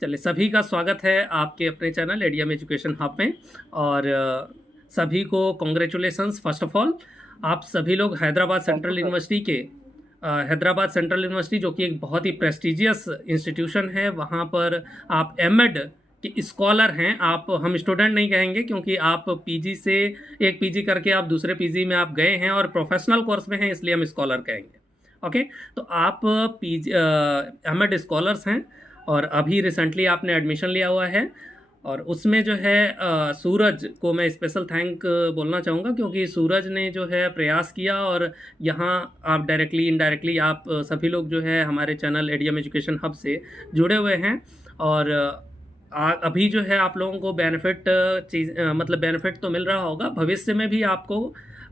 चलिए, सभी का स्वागत है आपके अपने चैनल एडीएम एजुकेशन हब में। और सभी को कॉन्ग्रेचुलेशंस फर्स्ट ऑफ ऑल। आप सभी लोग Hyderabad thank you central sir. University के हैदराबाद सेंट्रल यूनिवर्सिटी जो कि एक बहुत ही प्रेस्टिजियस इंस्टीट्यूशन है, वहाँ पर आप एमएड के स्कॉलर हैं। आप, हम स्टूडेंट नहीं कहेंगे क्योंकि आप पीजी से एक पीजी करके आप दूसरे पीजी में आप गए हैं और प्रोफेशनल कोर्स में हैं, इसलिए हम स्कॉलर कहेंगे। ओके। तो आप पीजी एमएड स्कॉलर्स हैं और अभी रिसेंटली आपने एडमिशन लिया हुआ है। और उसमें जो है सूरज को मैं स्पेशल थैंक बोलना चाहूँगा, क्योंकि सूरज ने जो है प्रयास किया और यहाँ आप डायरेक्टली इनडायरेक्टली आप सभी लोग जो है हमारे चैनल एडीएम एजुकेशन हब से जुड़े हुए हैं। और अभी जो है आप लोगों को बेनिफिट मतलब बेनिफिट तो मिल रहा होगा, भविष्य में भी आपको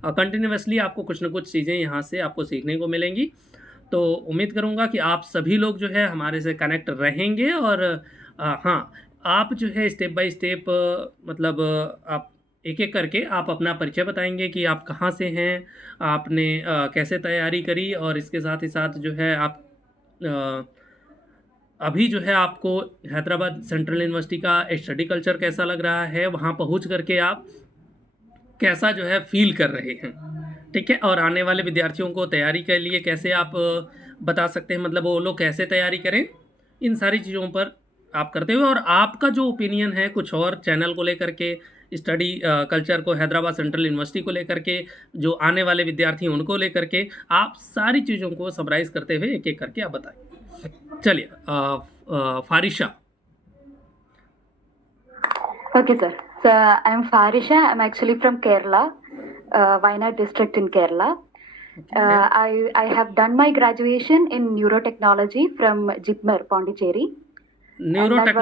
कंटिन्यूसली आपको कुछ ना कुछ चीज़ें यहाँ से आपको सीखने को मिलेंगी। तो उम्मीद करूँगा कि आप सभी लोग जो है हमारे से कनेक्ट रहेंगे। और हाँ, आप जो है स्टेप बाय स्टेप मतलब आप एक एक करके आप अपना परिचय बताएंगे कि आप कहाँ से हैं, आपने कैसे तैयारी करी, और इसके साथ ही साथ जो है आप अभी जो है आपको हैदराबाद सेंट्रल यूनिवर्सिटी का स्टडी कल्चर कैसा लग रहा है, वहाँ पहुँच करके आप कैसा जो है फील कर रहे हैं। ठीक है। और आने वाले विद्यार्थियों को तैयारी के लिए कैसे आप बता सकते हैं, मतलब वो लोग कैसे तैयारी करें, इन सारी चीज़ों पर आप करते हुए, और आपका जो ओपिनियन है कुछ और चैनल को लेकर के, स्टडी कल्चर को हैदराबाद सेंट्रल यूनिवर्सिटी को लेकर के, जो आने वाले विद्यार्थी हैं उनको लेकर के, आप सारी चीज़ों को समराइज करते हुए एक एक करके आप बताएं। चलिए, फारिशा। Okay, sir. So I'm Farisha. I'm actually from Kerala, Wayanad district in Kerala. I have done my graduation in neurotechnology from JIPMER, Pondicherry, neuro and that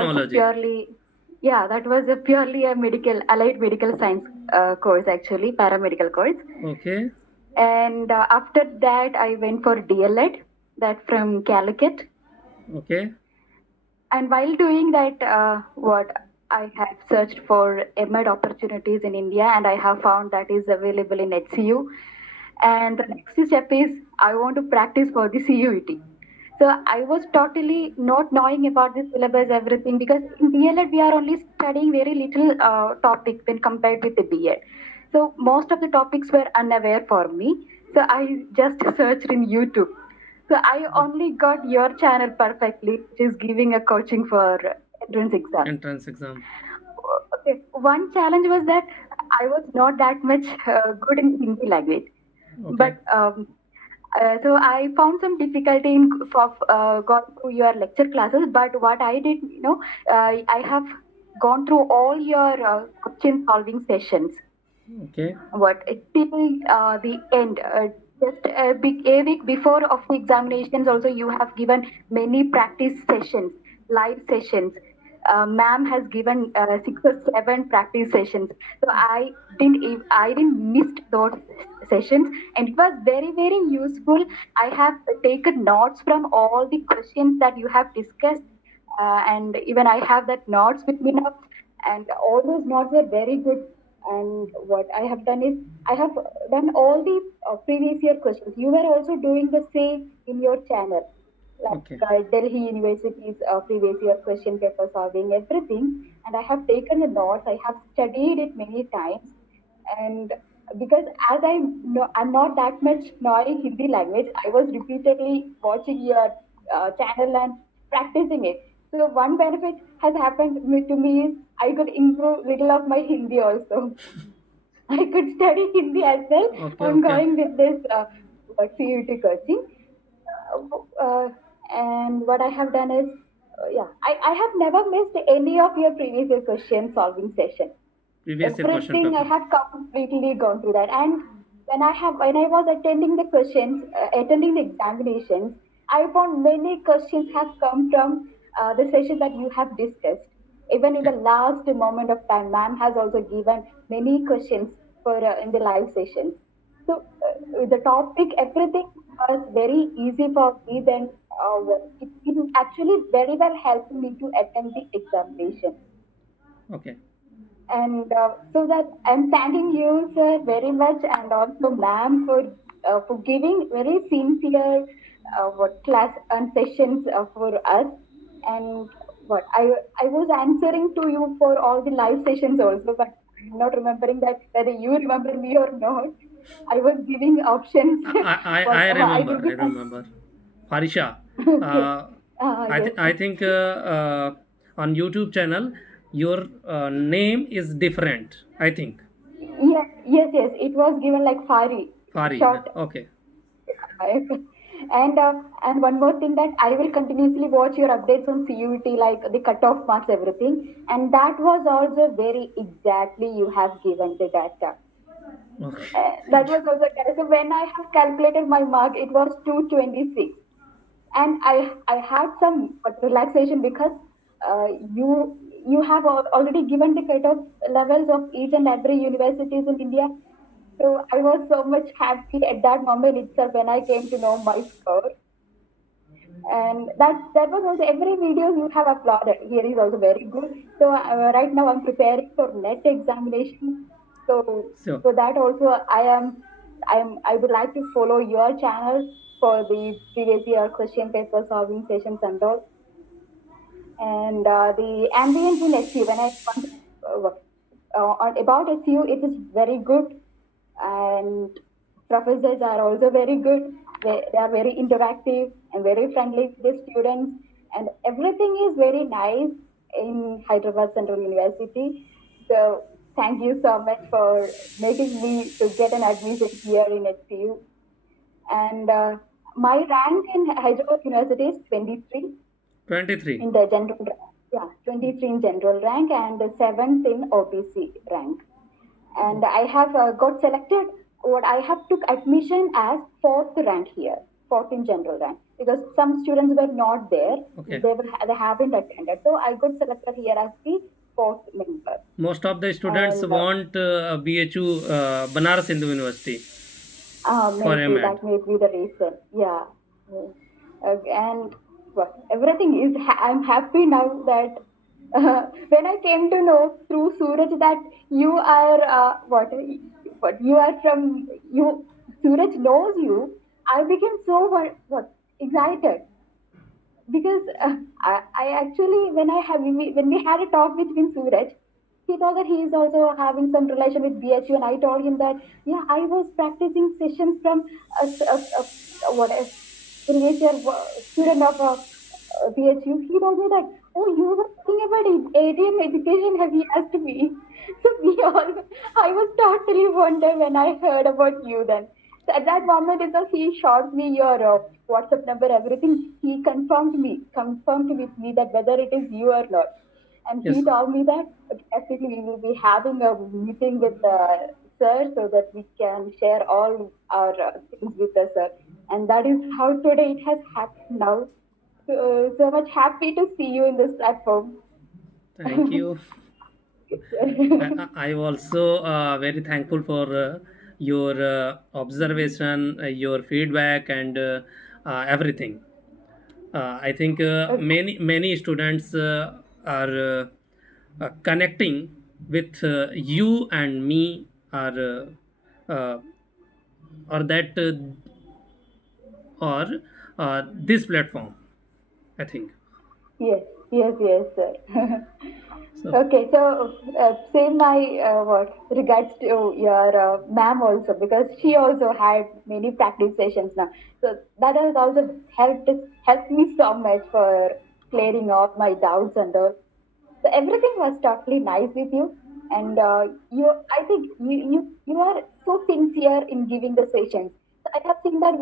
was a technology. purely a medical allied medical science course, actually paramedical course. Okay. And after that, I went for DLED, that from Calicut. Okay. And while doing that, what I have searched for MEd opportunities in India, and I have found that is available in HCU. And the next step is I want to practice for the CUET. So I was totally not knowing about the syllabus, everything, because in DLED we are only studying very little topic when compared with the BEd. So most of the topics were unaware for me. So I just searched in YouTube. So I only got your channel perfectly, which is giving a coaching for entrance exam. Entrance exam. Okay, one challenge was that I was not that much good in Hindi language, okay. but so I found some difficulty in got through your lecture classes. But what I did, I have gone through all your question solving sessions. Okay. What till the end. Just a week before of the examinations, also you have given many practice sessions, live sessions. Ma'am has given 6 or 7 practice sessions, so I didn't missed those sessions, and it was very useful. I have taken notes from all the questions that you have discussed, and even I have that notes with me now, and all those notes were very good. And what I have done is I have done all the previous year questions. You were also doing the same in your channel, like okay. Delhi University's previous year question paper solving, everything. And I have taken the notes. I have studied it many times, and because as I'm not that much knowing Hindi language, I was repeatedly watching your channel and practicing it. So one benefit has happened to me is I could improve little of my Hindi also. I could study Hindi as well okay. on okay. going with this CUT coaching. And what I have done is, I have never missed any of your previous year question solving session. Previous year question Everything I paper. have completely gone through that. And when I was attending the questions, attending the examinations, I found many questions have come from the session that you have discussed. Even in okay. the last moment of time, ma'am has also given many questions for in the live sessions. So the topic, everything was very easy for me. Then it actually very well helped me to attend the examination. Okay. And so that I'm thanking you, sir, very much, and also ma'am for giving very sincere what class and sessions for us. And what I was answering to you for all the live sessions also, but I'm not remembering that whether you remember me or not. I was giving options. I What I remember. will I be remember. Harisha, okay. uh, Yes. I think on YouTube channel your name is different. I think Yes. It was given like Fari, Fari. short. Okay. And one more thing that I will continuously watch your updates on CUT, like the cutoff marks, everything. And that was also very exactly you have given the data. Okay. That Thank you. was also correct. So when I have calculated my mark, it was 226, and I had some relaxation because you have already given the cutoff levels of each and every universities in India. So I was so much happy at that moment itself when I came to know my score. And that was also every video you have uploaded here is also very good. So right now I'm preparing for net examination. So So for that also I would like to follow your channel for the previous year question paper solving sessions and all. And the ambience in SU, when I want about SU, it is very good, and professors are also very good. They are very interactive and very friendly with the students, and everything is very nice in Hyderabad Central University. So thank you so much for making me to get an admission here in SU. And my rank in Hyderabad University is 23 23. in the general rank. Yeah, 23 in general rank and the 7th in OBC rank. And I have got selected. What I have took admission as 4th rank here, 4th in general rank, because some students were not there. Okay. They haven't attended. So I got selected here as the 4th member. Most of the students And want BHU Banaras Hindu University for maybe MEd. that may be the reason. Yeah. And well, everything is. I'm happy now that when I came to know through Suraj that you are what you are from you. Suraj knows you. I became so what excited because I actually when we had a talk between Suraj, he told that he is also having some relation with BHU, and I told him that yeah, I was practicing sessions from what a previous year student of BHU. He told me that oh, you were talking about ADM education. Have you asked me? So we all, I was totally wonder when I heard about you then. So at that moment itself, he shot me your WhatsApp number, everything. He confirmed with me that whether it is you or not. And Yes. he told me that definitely we will be having a meeting with the sir so that we can share all our things with the sir. And that is how today it has happened now. So much happy to see you in this platform. Thank you. I also very thankful for your observation, your feedback, and everything. I think Okay. many students are connecting with you and me, or that or this platform. I think Yes, sir. so. Okay, so same my what regards to your ma'am also because she also had many practice sessions now. So that has also helped me so much for clearing all my doubts and all. So everything was totally nice with you, and I think you are so sincere in giving the sessions. So I have seen that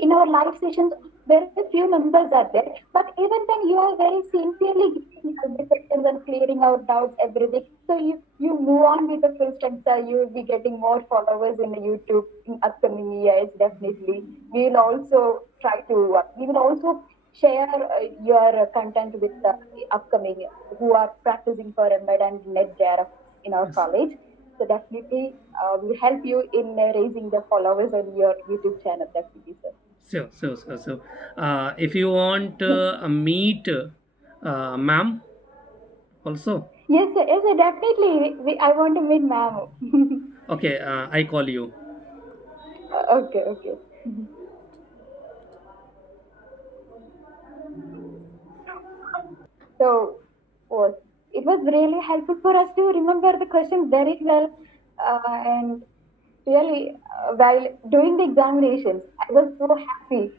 in our live sessions, very few members are there, but even then you are very sincerely giving us the sessions and clearing our doubts, everything. So you move on with the full strength. You will be getting more followers in the YouTube in upcoming years. Definitely, we will also share your content with the upcoming who are practicing for MED and NET JRF in our Yes. college. So definitely, we'll help you in raising the followers on your YouTube channel. Definitely, sir. So, if you want meet ma'am also, Yes, sir, definitely. I want to meet ma'am. okay, I call you. Okay. So was it was really helpful for us to remember the questions very well, and really while doing the examinations, I was so happy.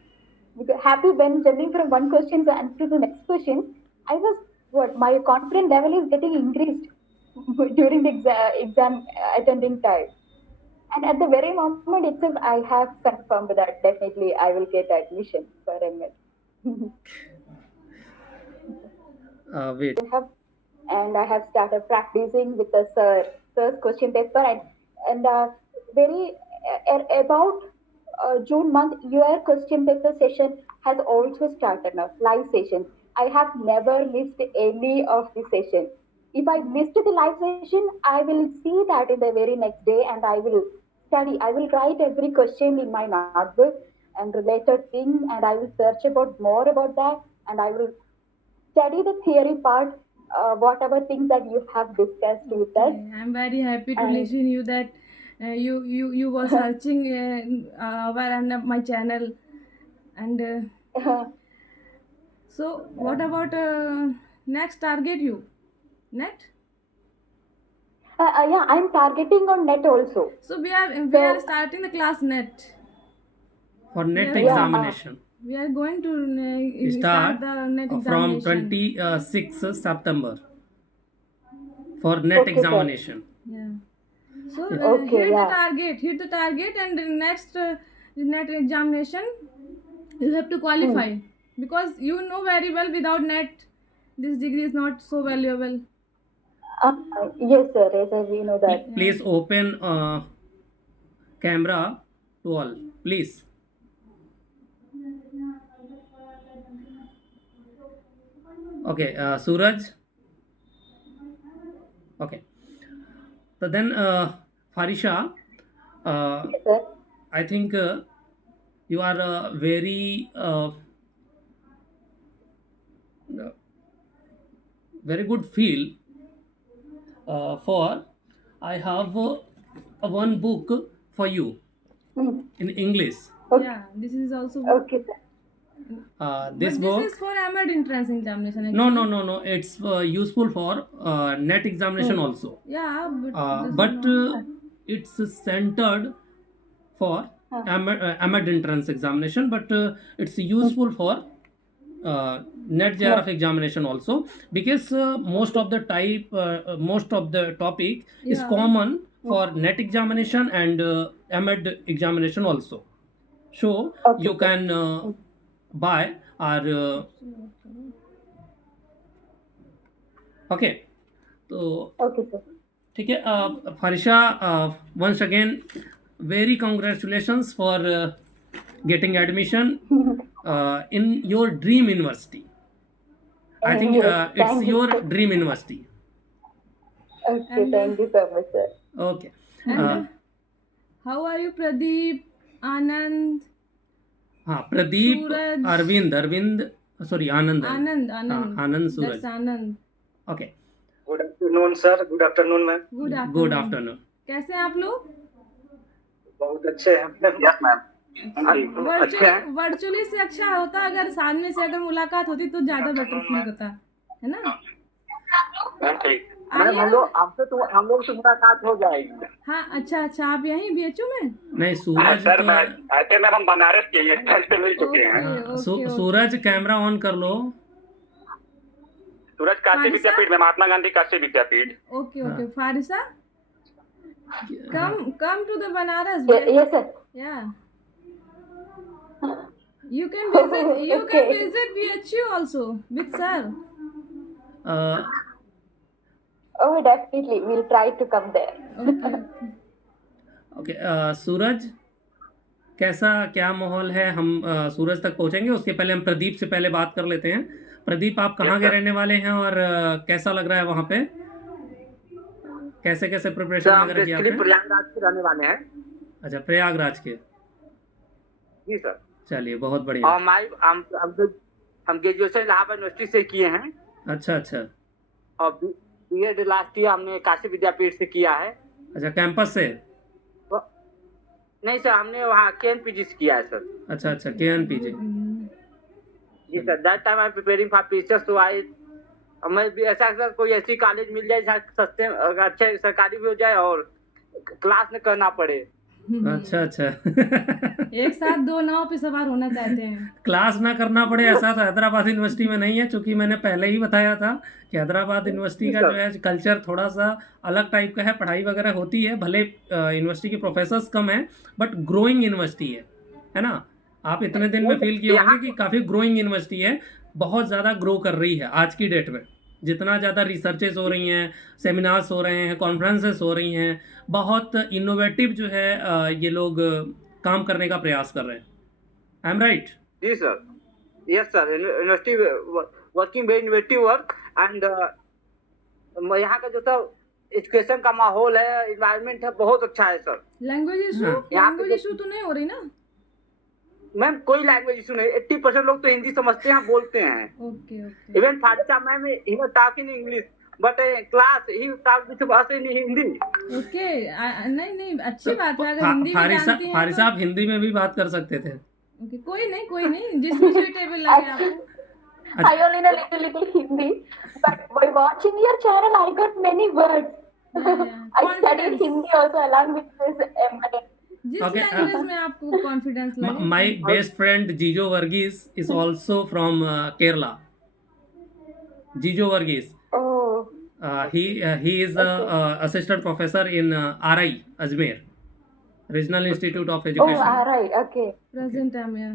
Because happy when jumping from one question to answer to the next question, I was what my confidence level is getting increased during the exam attending time. And at the very moment itself, I have confirmed that definitely I will get admission for ML. Wait. have and I have started practicing with the sir's question paper, and very about June month, your question paper session has also started now, live session. I have never missed any of the session. If I missed the live session, I will see that in the very next day and I will study. I will write every question in my notebook and related thing, and I will search about more about that, and I will study the theory part, whatever things that you have discussed with us. Okay, I'm very happy to And listen you that you were searching our and my channel, and so what about next target you net? yeah, I'm targeting on net also. So we are So starting the class net. For net Yeah. examination, We are going to start start the net from examination. 26 September for net Okay, sir. examination. Yeah. So Okay, hit yeah. hit the target, and the next net examination you have to qualify because you know very well without net this degree is not so valuable. Uh, yes, sir. Yes, sir. We know that. Please open camera to all, please. Okay, Suraj. Okay. So then, Farisha, Yes, sir. I think you are very good feel for I have one book for you Hmm. in English. Okay. Yeah, this is also Okay, sir. This but book. this is for AMED entrance examination. No, actually. no. It's useful for net examination also. Yeah, but But it's centered for AMED entrance examination, but it's useful for net JRF examination also, because most of the topic is Yeah. common for net examination and AMED examination also. So Okay, you sir. can buy or okay. तो Okay, sir. ठीक है फारिशा, once again very congratulations for getting admission in your dream university. I think Yes, it's thank you, your sir. dream university. Okay, And, thank you so much, sir. Okay. and how are you, Pradeep, Anand, हाँ, Pradeep, Suraj. Arvind, sorry, आनंद है. Anand, हाँ, आनंद, सूरज. That's Anand. Okay. Good afternoon sir, good afternoon ma'am. Good afternoon. Good afternoon. कैसे हैं आप लोग? बहुत अच्छे हैं मैम। यस मैम, अच्छे हैं। वर्चुअली से अच्छा होता अगर सामने से अगर मुलाकात होती तो ज्यादा बेटर फील होता है ना? मैम ठीक। आइए मैम हम लोग से मुलाकात हो जाएगी। हाँ, अच्छा आप यहीं बीएचयू में? नहीं, सूरज सर तो ऐसे मैम हम बनारस के ये से मिल चुके हैं। सूरज कैमरा ऑन कर लो. सूरज काशी विद्यापीठ में, Mahatma Gandhi Kashi Vidyapeeth. Okay Farisa, come to the Banaras. Yes, sir. Yeah. You can visit Okay. BHU also with sir. Oh, definitely. We'll try to come there. Okay. Okay. Suraj, कैसा क्या माहौल है? हम सूरज तक पहुंचेंगे, उसके पहले हम प्रदीप से पहले बात कर लेते हैं. प्रदीप, आप कहाँ के रहने वाले हैं और कैसा लग रहा है वहाँ पे? कैसे प्रिपरेशन वगैरह किया आपने? प्रयागराज के रहने वाले हैं। अच्छा, प्रयागराज के. जी सर। चलिए, बहुत बढ़िया. हम ग्रेजुएशन इलाहाबाद यूनिवर्सिटी से किए हैं। अच्छा. और बीएड लास्ट ईयर हमने काशी विद्यापीठ से किया है। अच्छा, कैंपस से? नहीं सर, हमने वहाँ केएनपीजी से किया है सर। अच्छा, केएनपीजी. जी sir, that time I am preparing for teachers, so I मैं भी ऐसा सर कोई ऐसी कॉलेज मिल जाए जहाँ सस्ते अच्छे सरकारी भी हो जाए और क्लास न करना पड़े। अच्छा अच्छा एक साथ दो नाव पे सवार होना चाहते हैं। क्लास ना करना पड़े ऐसा तो हैदराबाद यूनिवर्सिटी में नहीं है, क्योंकि मैंने पहले ही बताया था कि हैदराबाद यूनिवर्सिटी जी का सर। जो है कल्चर थोड़ा सा अलग टाइप का है। पढ़ाई वगैरह होती है, भले यूनिवर्सिटी के प्रोफेसर्स कम हैं, बट ग्रोइंग यूनिवर्सिटी है ना। आप इतने दिन में फील किए यहाँ होंगे कि काफ़ी ग्रोइंग यूनिवर्सिटी है, बहुत ज़्यादा ग्रो कर रही है आज की डेट में। जितना ज़्यादा रिसर्चेस हो रही हैं, सेमिनार्स हो रहे हैं, कॉन्फ्रेंसेस हो रही हैं, बहुत इनोवेटिव जो है ये लोग काम करने का प्रयास कर रहे हैं। I am right? जी sir, yes sir, university working very innovative work and यहाँ का जो सर एजुकेशन का माहौल है, इन्वायरमेंट है, बहुत अच्छा है सर। लैंग्वेज इशू, हाँ। यहाँ पे लैंग्वेज इशू तो नहीं हो रही ना? मैम कोई लैंग्वेज इशू नहीं, 80% लोग तो हिंदी समझते हैं, बोलते हैं। Okay okay even Farisa ma'am he was talking English but class he talk with us in Hindi. Okay. नहीं नहीं, अच्छी बात है, अगर हिंदी भी फारिसा जानती हैं फारिसा तो आप हिंदी में भी बात कर सकते थे। ओके, कोई नहीं, जिसमें सुइटेबल लगे आपको। I only know little Hindi, but by watching your channel, I got many words. Yeah. I studied Confidence. Hindi also along with this MA. जिस Okay, लैंग्वेज में आपको कॉन्फिडेंस लगे। My best friend Jijo Varghese is also from Kerala. Jijo Varghese, Oh, he is a assistant professor in RI Ajmer, Regional Institute of oh, Education. alright, okay. Present time में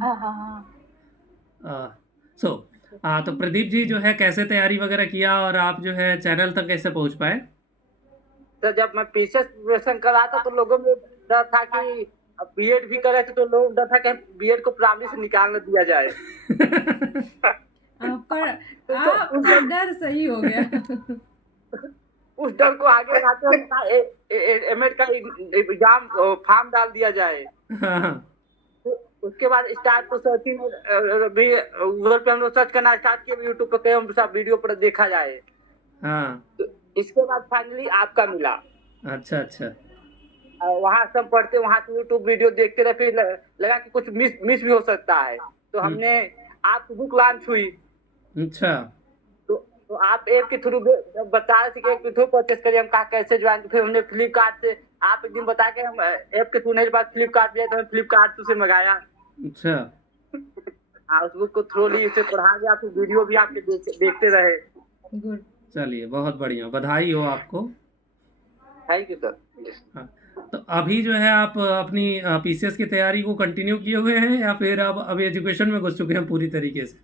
सो तो प्रदीप जी जो है कैसे तैयारी वगैरह किया, और आप जो है चैनल तक कैसे पहुंच पाए? सर जब मैं पीसीएस प्रिपरेशन कर रहा था तो लोगों में डर था कि बीएड भी कर रहे थे, तो लोग डर था कि बीएड को प्राइमरी से निकाल न दिया जाए। आपका डर सही हो गया। उस डर को आगे बढ़ाते एमएड का एग्जाम फॉर्म डाल दिया जाए। हाँ उसके बाद स्टार्ट तो सर्चिंग भी गूगल पे हम लोग सर्च करना स्टार्ट किया, यूट्यूब पे कहीं हम सब वीडियो पर देखा जाए। हाँ, तो इसके बाद फाइनली आपका मिला। अच्छा अच्छा। वहाँ सब पढ़ते, वहाँ से यूट्यूब वीडियो देखते रहे, फिर लगा कि कुछ मिस भी हो सकता है, तो हमने आपकी बुक लॉन्च हुई। अच्छा, तो आप ऐप के थ्रू बता रहे थे कि ऐप के थ्रू परचेस करिए, हम कहा कैसे ज्वाइन, फिर हमने फ्लिपकार्ट से आप एक दिन बता के हम ऐप के थ्रू नहीं पास फ्लिपकार्ट पे, तो हमने फ्लिपकार्ट से मंगाया। अच्छा। हाँ, उस बुक को थ्रू ली, उसे पढ़ा गया, फिर वीडियो भी आपके देखते रहे। गुड। चलिए बहुत बढ़िया, बधाई हो आपको। Thank you sir. हाँ, तो अभी जो है आप अपनी पीसीएस की तैयारी को कंटिन्यू किए हुए हैं, या फिर अब अभी एजुकेशन में घुस चुके हैं पूरी तरीके से?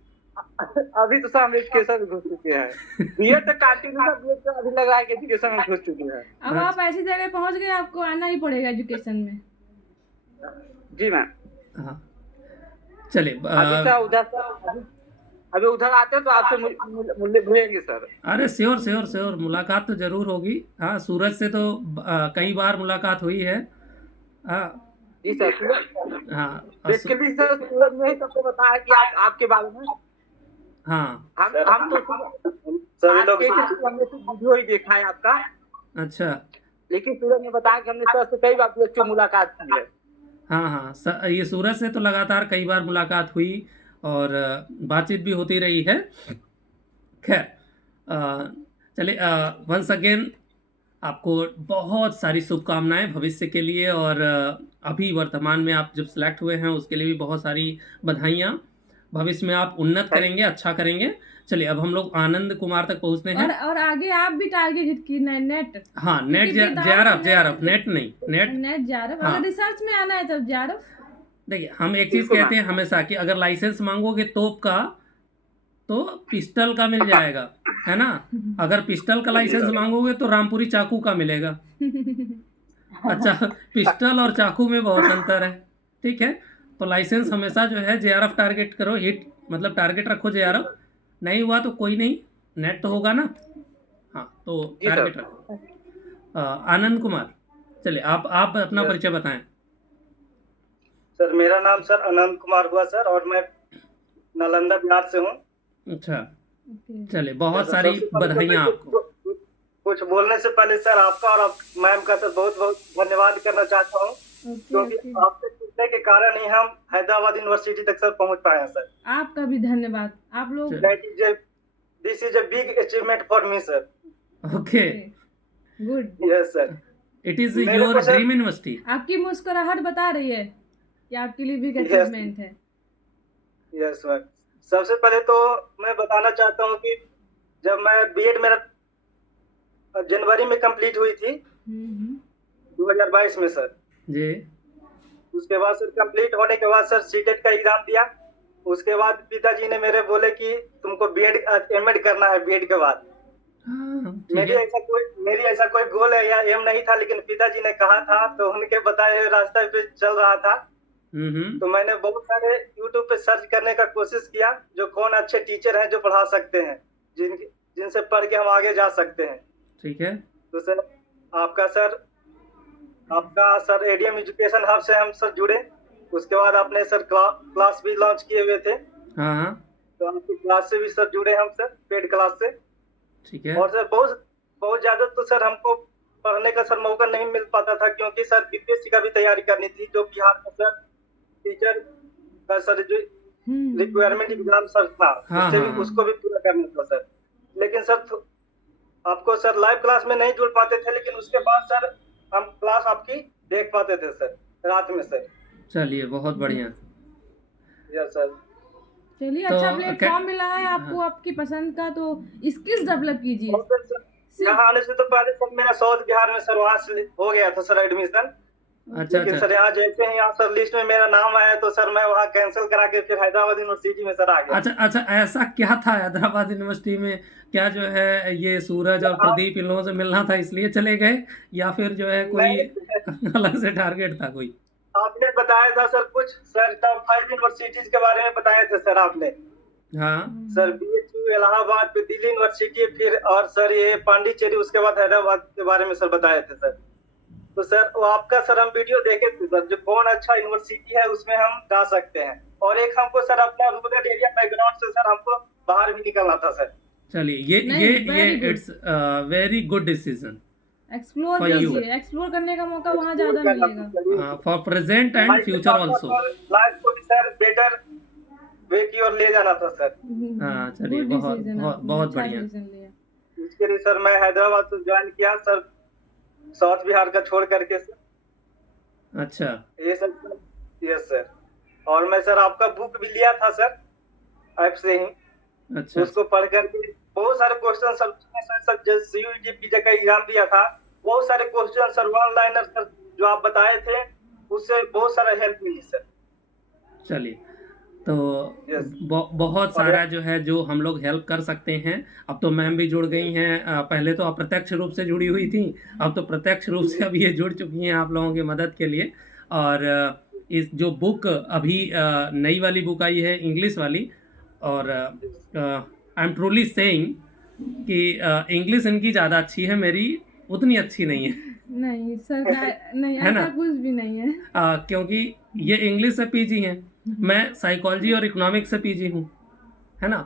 अभी तो सर हम एजुकेशन में घुस चुके हैं, बीएड तक कंटिन्यू था, बीएड तो अभी लग रहा है कि एजुकेशन में घुस चुके हैं। अब आप ऐसी जगह पहुंच गए, आपको आना ही पड़ेगा एजुकेशन में। जी मैम। हाँ चलिए। अभी सर उधर अभी उधर आते हैं तो आपसे मिलेंगे सर। अरे श्योर श्योर श्योर, मुलाकात तो जरूर होगी। हाँ, सूरज से तो कई बार मुलाकात हुई है। हाँ जी सर। हाँ बेसिकली सर सूरज ने ही सबको बताया कि आपके बारे में। हाँ हम तो सभी लोग हमने तो वीडियो ही देखा है आपका। अच्छा, लेकिन सूरज ने बताया कि हमने सर से कई बार अच्छी मुलाकात की है। हाँ हाँ, ये सूरज से तो लगातार कई बार मुलाकात हुई और बातचीत भी होती रही है। खैर चलिए, वंस अगेन आपको बहुत सारी शुभकामनाएं भविष्य के लिए, और अभी वर्तमान में आप जब सिलेक्ट हुए हैं उसके लिए भी बहुत सारी बधाइयाँ। भविष्य में आप उन्नत करेंगे, अच्छा करेंगे। चलिए अब हम लोग आनंद कुमार तक पहुंचते हैं। और आगे आप भी टारगेट हिट की नेट। हाँ, नेट जेआरएफ नेट नहीं, नेट जेआरएफ। हाँ। अगर रिसर्च में आना है तब जेआरएफ। देखिए, हम एक चीज़ कहते हैं हमेशा कि अगर लाइसेंस मांगोगे तोप का तो पिस्टल का मिल जाएगा, है ना। अगर पिस्टल का लाइसेंस मांगोगे तो रामपुरी चाकू का मिलेगा। अच्छा, पिस्टल और चाकू में बहुत अंतर है, ठीक है। तो लाइसेंस हमेशा जो है जेआरएफ टारगेट करो, हिट मतलब टारगेट रखो जेआरएफ। नहीं हुआ तो कोई नहीं, नेट तो होगा ना। हाँ, तो टारगेट रखो। आनंद कुमार, चलिए आप अपना परिचय बताएं। सर मेरा नाम सर अनंत कुमार हुआ सर, और मैं नालंदा बिहार से हूँ। अच्छा, चलिए बहुत सारी बधाइयाँ आपको। कुछ बोलने से पहले सर आपका और आप मैम का सर बहुत बहुत धन्यवाद करना चाहता हूँ, क्योंकि आपसे जुड़ने के कारण ही हम हैदराबाद यूनिवर्सिटी तक सर पहुँच पाए हैं सर। आपका भी धन्यवाद। आप लोग this is a big achievement for me sir. Okay, good. Yes sir. It is मेरे योर को सर ड्रीम यूनिवर्सिटी। आपकी मुस्कुराहट बता रही है कि आपके लिए बिग यस अचीवमेंट है। Yes sir. सबसे पहले तो मैं बताना चाहता हूँ कि जब मैं बीएड मेरा जनवरी में कंप्लीट हुई थी हम्म 2022 में सर। जी, उसके बाद सर कंप्लीट होने के बाद सर सीटेट का एग्जाम दिया। उसके बाद पिताजी ने मेरे बोले कि तुमको बीएड एमएड करना है बीएड के बाद। हाँ, ठीक है। मेरी ऐसा कोई गोल है या एम नहीं था, लेकिन पिताजी ने कहा था तो उनके बताए हुए रास्ते पे चल रहा था। तो मैंने बहुत सारे यूट्यूब पे सर्च करने का कोशिश किया जो कौन अच्छे टीचर हैं जो पढ़ा सकते हैं, जिनसे पढ़ के हम आगे जा सकते हैं। ठीक है। तो सर आपका सर एडीएम एजुकेशन हब से हम सर जुड़े। उसके बाद आपने सर क्लास भी लॉन्च किए हुए थे, हाँ हाँ, तो आपकी क्लास से भी सर जुड़े हम सर, पेड क्लास से। ठीक है। और सर बहुत ज्यादा तो सर हमको पढ़ने का सर मौका नहीं मिल पाता था, क्योंकि सर बीपीएससी का भी तैयारी करनी थी, जो बिहार का सर टीचर का सर जो रिक्वायरमेंट एग्जाम सर था, हाँ, उससे भी हाँ, हाँ। उसको भी पूरा करना था सर। लेकिन सर आपको सर लाइव क्लास में नहीं जुड़ पाते थे, लेकिन उसके बाद सर हम क्लास आपकी देख पाते थे सर रात में सर। चलिए, बहुत बढ़िया। Yes sir. चलिए, तो अच्छा प्लेटफॉर्म मिला है आपको आपकी पसंद का, तो स्किल्स डेवलप कीजिए। और सर यहाँ आने से तो पहले सर मेरा साउथ बिहार में सर वहाँ से हो गया था सर एडमिशन। अच्छा लेकिन अच्छा सर यहाँ जैसे ही यहाँ सर लिस्ट में मेरा नाम आया तो सर मैं वहाँ कैंसिल करा के फिर हैदराबाद यूनिवर्सिटी में सर आ गया। अच्छा अच्छा, ऐसा क्या था हैदराबाद यूनिवर्सिटी में? क्या जो है ये सूरज और प्रदीप इन लोगों से मिलना था इसलिए चले गए, या फिर जो है कोई नहीं, अलग से टारगेट था कोई? आपने बताया था सर कुछ सर टॉप 5 यूनिवर्सिटीज के बारे में बताए थे सर आपने। हाँ, सर बीएचयू, इलाहाबाद, फिर दिल्ली यूनिवर्सिटी, फिर और सर ये पांडिचेरी, उसके बाद हैदराबाद के बारे में सर बताए थे सर। तो सर वो आपका सर हम वीडियो देखे थे सर, जो कौन अच्छा यूनिवर्सिटी है उसमें हम जा सकते हैं। और एक हमको सर अपना रूरल एरिया बैकग्राउंड से सर हमको बाहर भी निकलना था सर। चलिए, नहीं, ये very good. It's very good decision explore For you. कीजिए, एक्सप्लोर करने का मौका वहाँ ज्यादा मिलेगा। For present and future also. Life को भी सर बेटर वे की ओर ले जाना था सर। हाँ, चलिए, Good बहुत decision बहुत आपने, बहुत अच्छा बढ़िया। decision लिया। इसके लिए सर मैं हैदराबाद से ज्वाइन किया सर, साउथ बिहार का छोड़ करके सर। अच्छा, ये सर, यस सर। और मैं सर आपका बुक भी लिया था सर ऐप से ही, अच्छा उसको पढ़ करके बहुत सारे क्वेश्चन सर सर जैसे सीयूईटी पीजे का एग्जाम दिया था, बहुत सारे question sir one liner sir जो आप बताए थे, उससे बहुत सारा हेल्प मिली सर। चलिए, तो Yes. बहुत सारा जो है जो हम लोग हेल्प कर सकते हैं। अब तो मैम भी जुड़ गई हैं, पहले तो अप्रत्यक्ष रूप से जुड़ी हुई थी, अब तो प्रत्यक्ष रूप से अब ये जुड़ चुकी हैं आप लोगों की मदद के लिए। और इस जो बुक अभी नई वाली बुक आई है इंग्लिश वाली, और आई एम ट्रूली सेइंग कि इंग्लिश इनकी ज़्यादा अच्छी है, मेरी उतनी अच्छी नहीं है। नहीं सर, नहीं है ना? ऐसा कुछ भी नहीं है। क्योंकि ये इंग्लिश से पीजी हैं, मैं साइकोलॉजी और इकोनॉमिक्स से पीजी हूँ, है ना?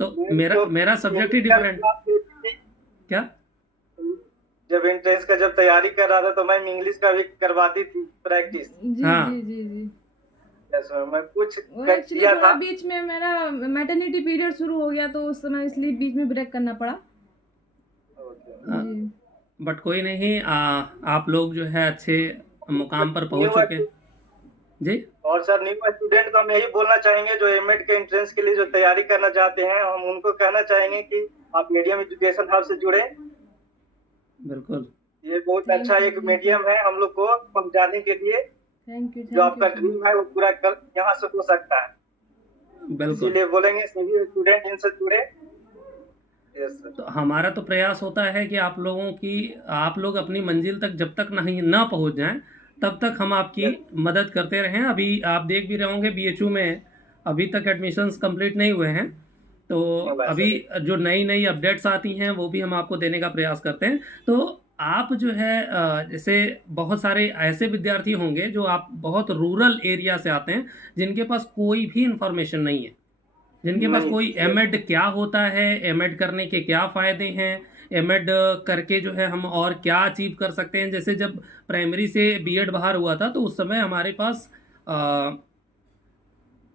तो मेरा सब्जेक्ट ही डिफरेंट। क्या? जब एंट्रेंस का जब तैयारी कर रहा था तो मैं इंग्लिश का भी करवाती थी प्रैक्टिस। जी हाँ। जी जी जी। यस सर, मैं कुछ वो कर एक्चुअली किया थोड़ा था। बीच में मेरा मैटरनिटी पीरियड शुरू हो गया, तो उस समय इसलिए बीच में ब्रेक करना पड़ा। जी। बट कोई नहीं, आप लोग जो है अच्छे मुकाम पर पहुंच चुके हैं जी। और सर न्यू स्टूडेंट को हम यही बोलना चाहेंगे जो एमएड के एंट्रेंस के लिए जो तैयारी करना चाहते हैं, हम उनको कहना चाहेंगे कि आप मीडियम एजुकेशन हब से जुड़े। बिल्कुल, ये बहुत अच्छा एक मीडियम है हम लोग को पहुंचाने के लिए। थैंक यू जो आपका ड्रीम है वो पूरा कर यहाँ से हो सकता है, बिल्कुल। इसीलिए बोलेंगे सभी स्टूडेंट इनसे जुड़े। Yes sir. तो हमारा तो प्रयास होता है कि आप लोग अपनी मंजिल तक जब तक नहीं ना पहुंच जाएं, तब तक हम आपकी मदद करते रहें। अभी आप देख भी रहे होंगे बीएचयू में अभी तक एडमिशन्स कंप्लीट नहीं हुए हैं, तो अभी जो नई अपडेट्स आती हैं वो भी हम आपको देने का प्रयास करते हैं। तो आप जो है जैसे बहुत सारे ऐसे विद्यार्थी होंगे जो आप बहुत रूरल एरिया से आते हैं, जिनके पास कोई भी इंफॉर्मेशन नहीं है, जिनके पास कोई एमएड क्या होता है, एमएड करने के क्या फ़ायदे हैं, एमएड करके जो है हम और क्या अचीव कर सकते हैं। जैसे जब प्राइमरी से बीएड बाहर हुआ था तो उस समय हमारे पास